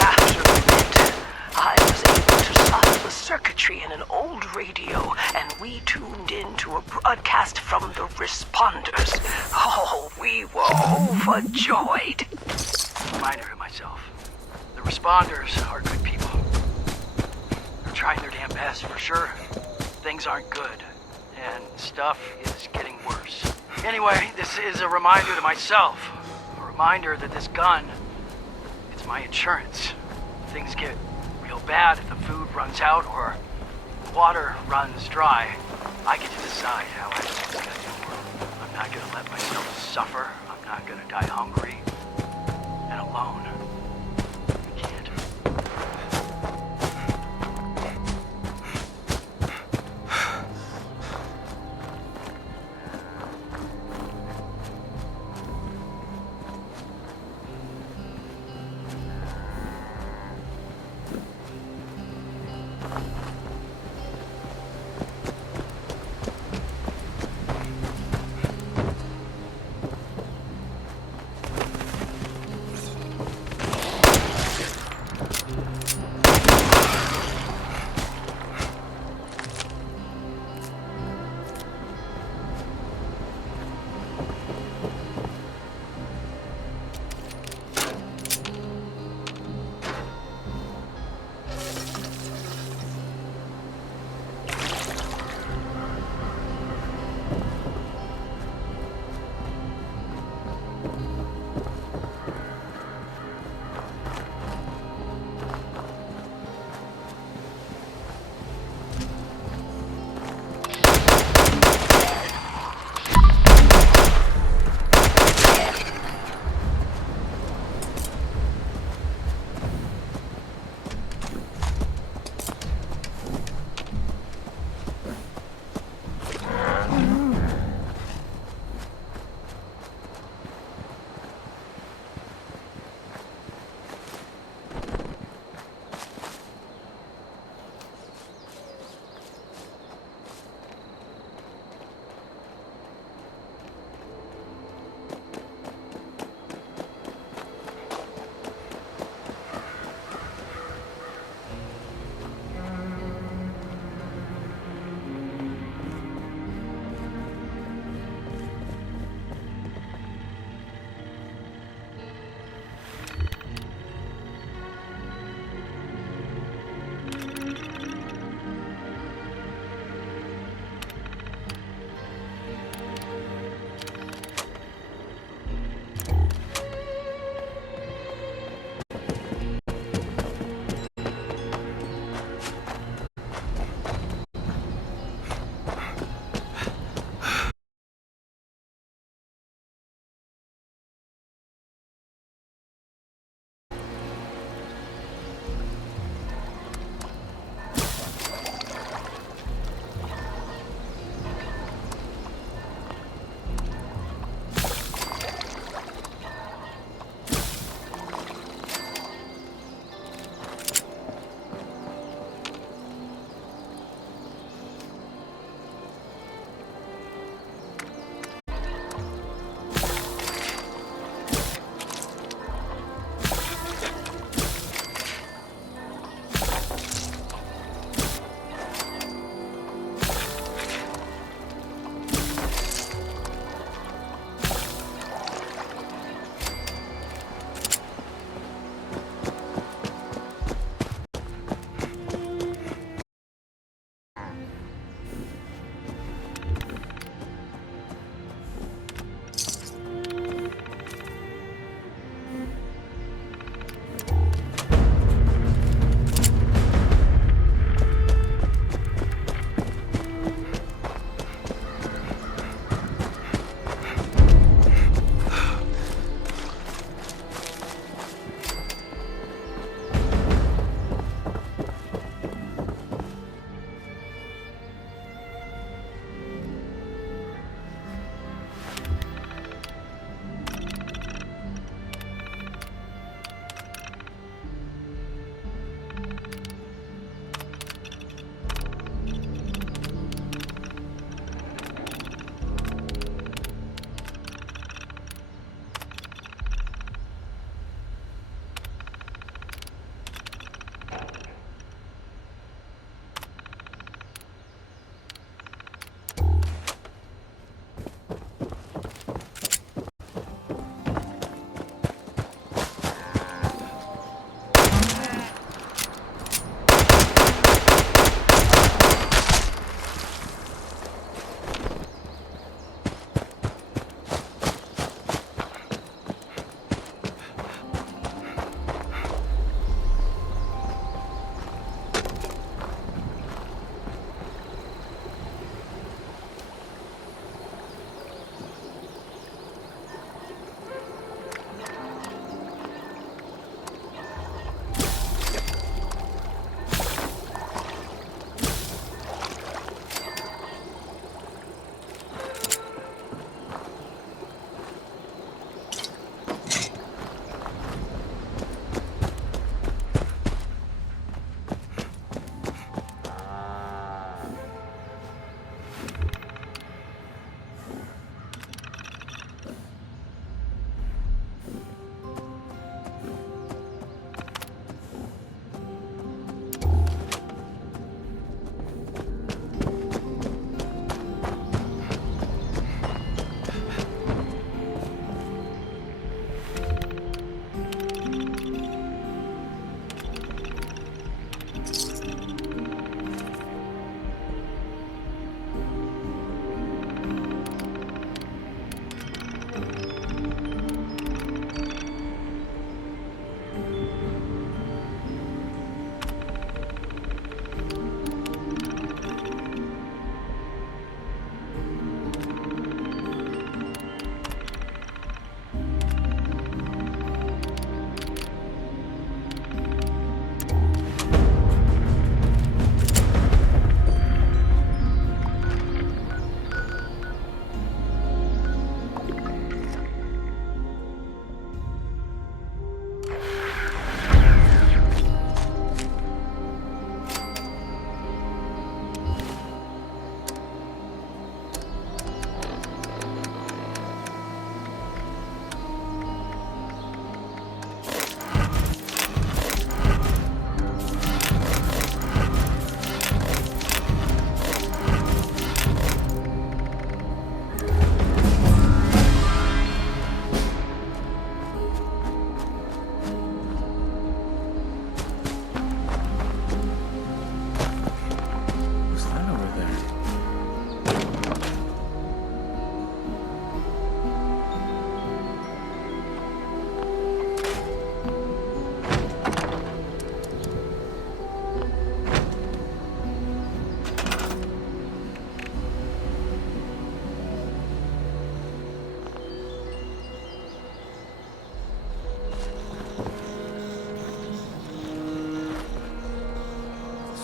After a bit, I was able to solve the circuitry in an old radio, and we tuned in to a broadcast from the responders. Oh, we were overjoyed. Reminder to myself. The responders are good people. They're trying their damn best, for sure. Things aren't good, and stuff is getting worse. Anyway, this is a reminder to myself. A reminder that this gun, it's my insurance. Things get real bad if the food runs out or water runs dry. I get to decide how I live this goddamn world. I'm not gonna let myself suffer. I'm not gonna die hungry and alone. I can't.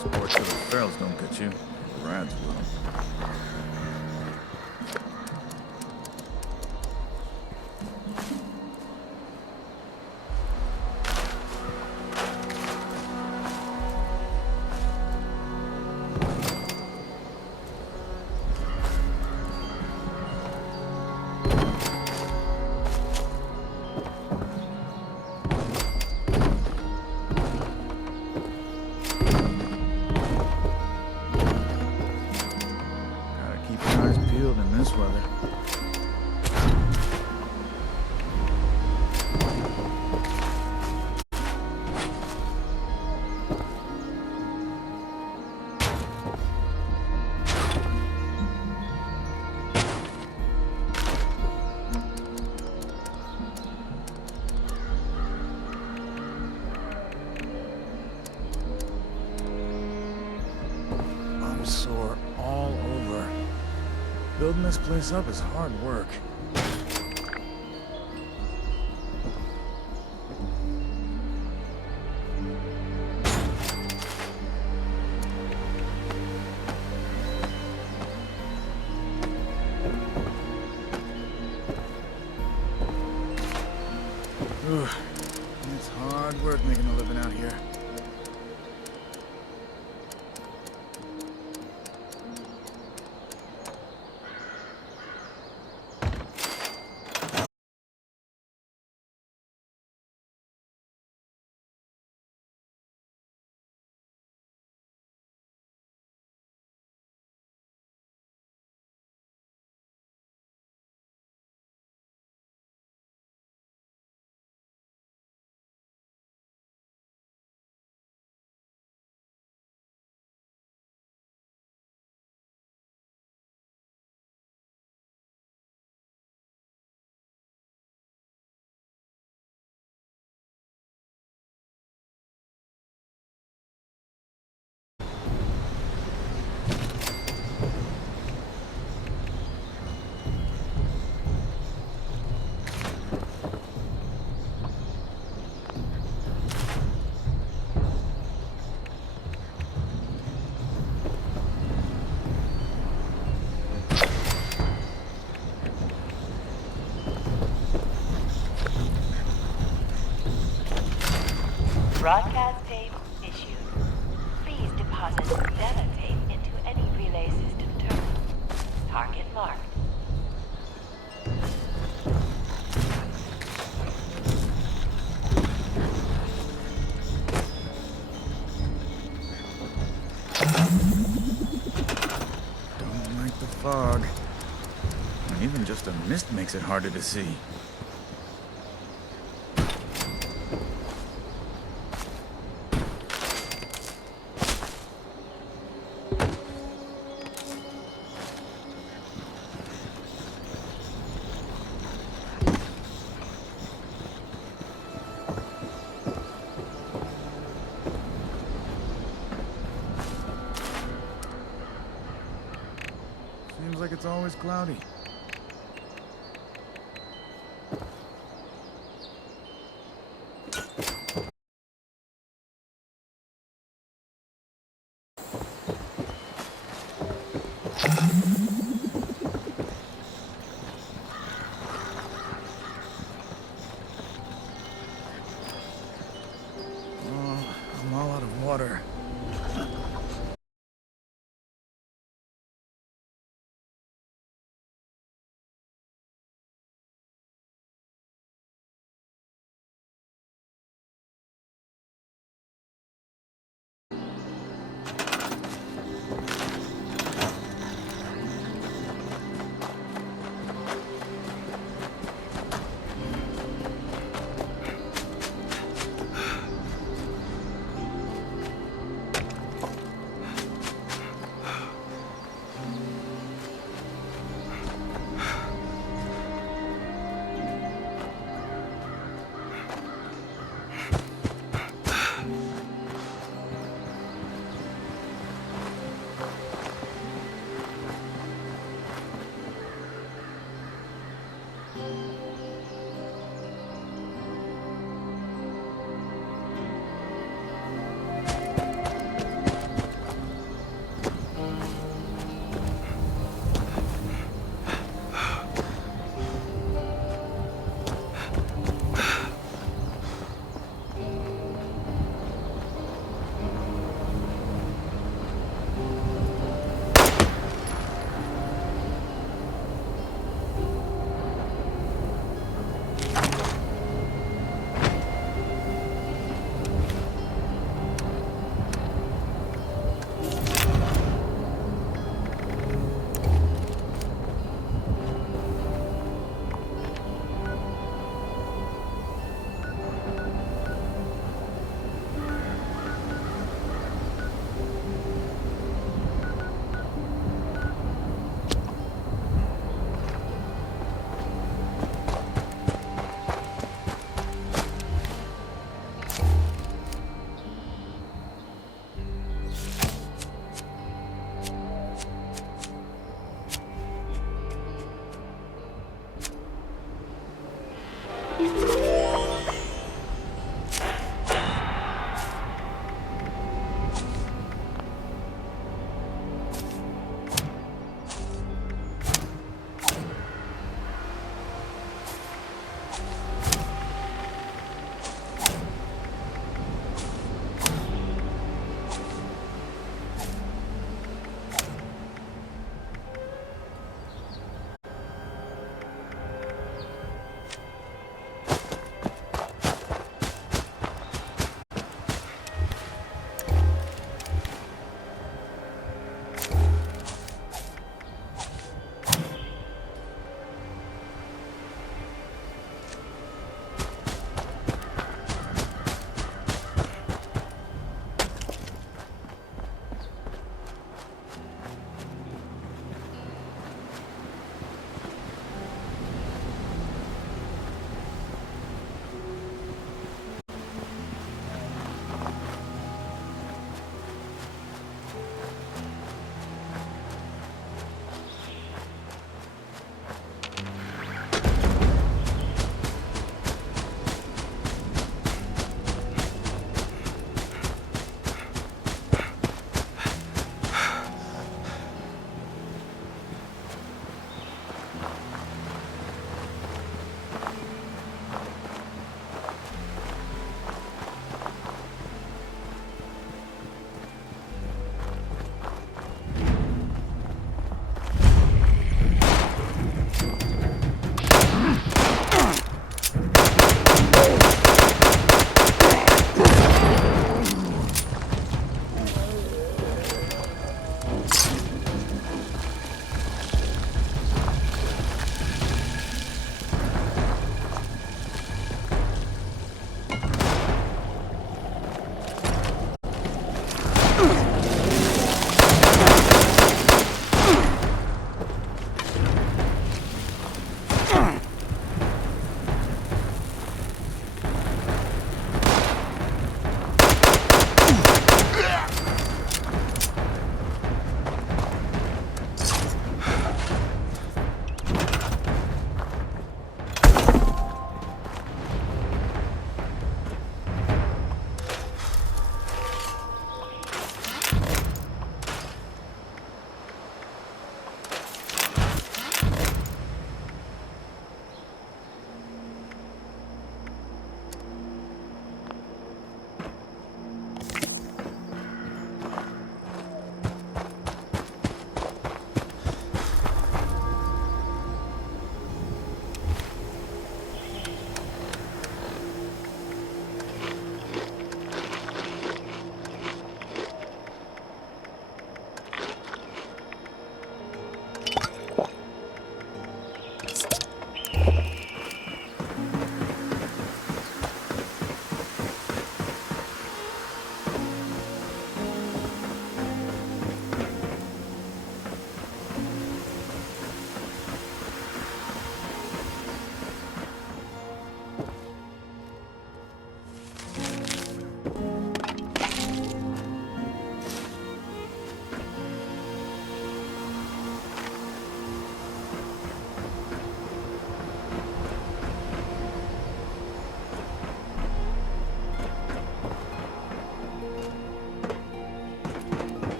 Sports little ferals don't get you. Rads will. In this weather. I'm sore all over. Building this place up is hard work. Ugh. It's hard work making a living out here. Broadcast tape issued. Please deposit data tape into any relay system terminal. Target marked. Don't like the fog. And even just a mist makes it harder to see. Seems like it's always cloudy. Oh, I'm all out of water.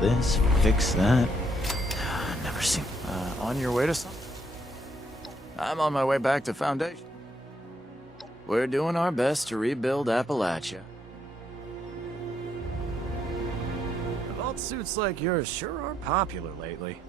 this, fix that. Never seen... on your way to something? I'm on my way back to Foundation. We're doing our best to rebuild Appalachia. Vault suits like yours sure are popular lately.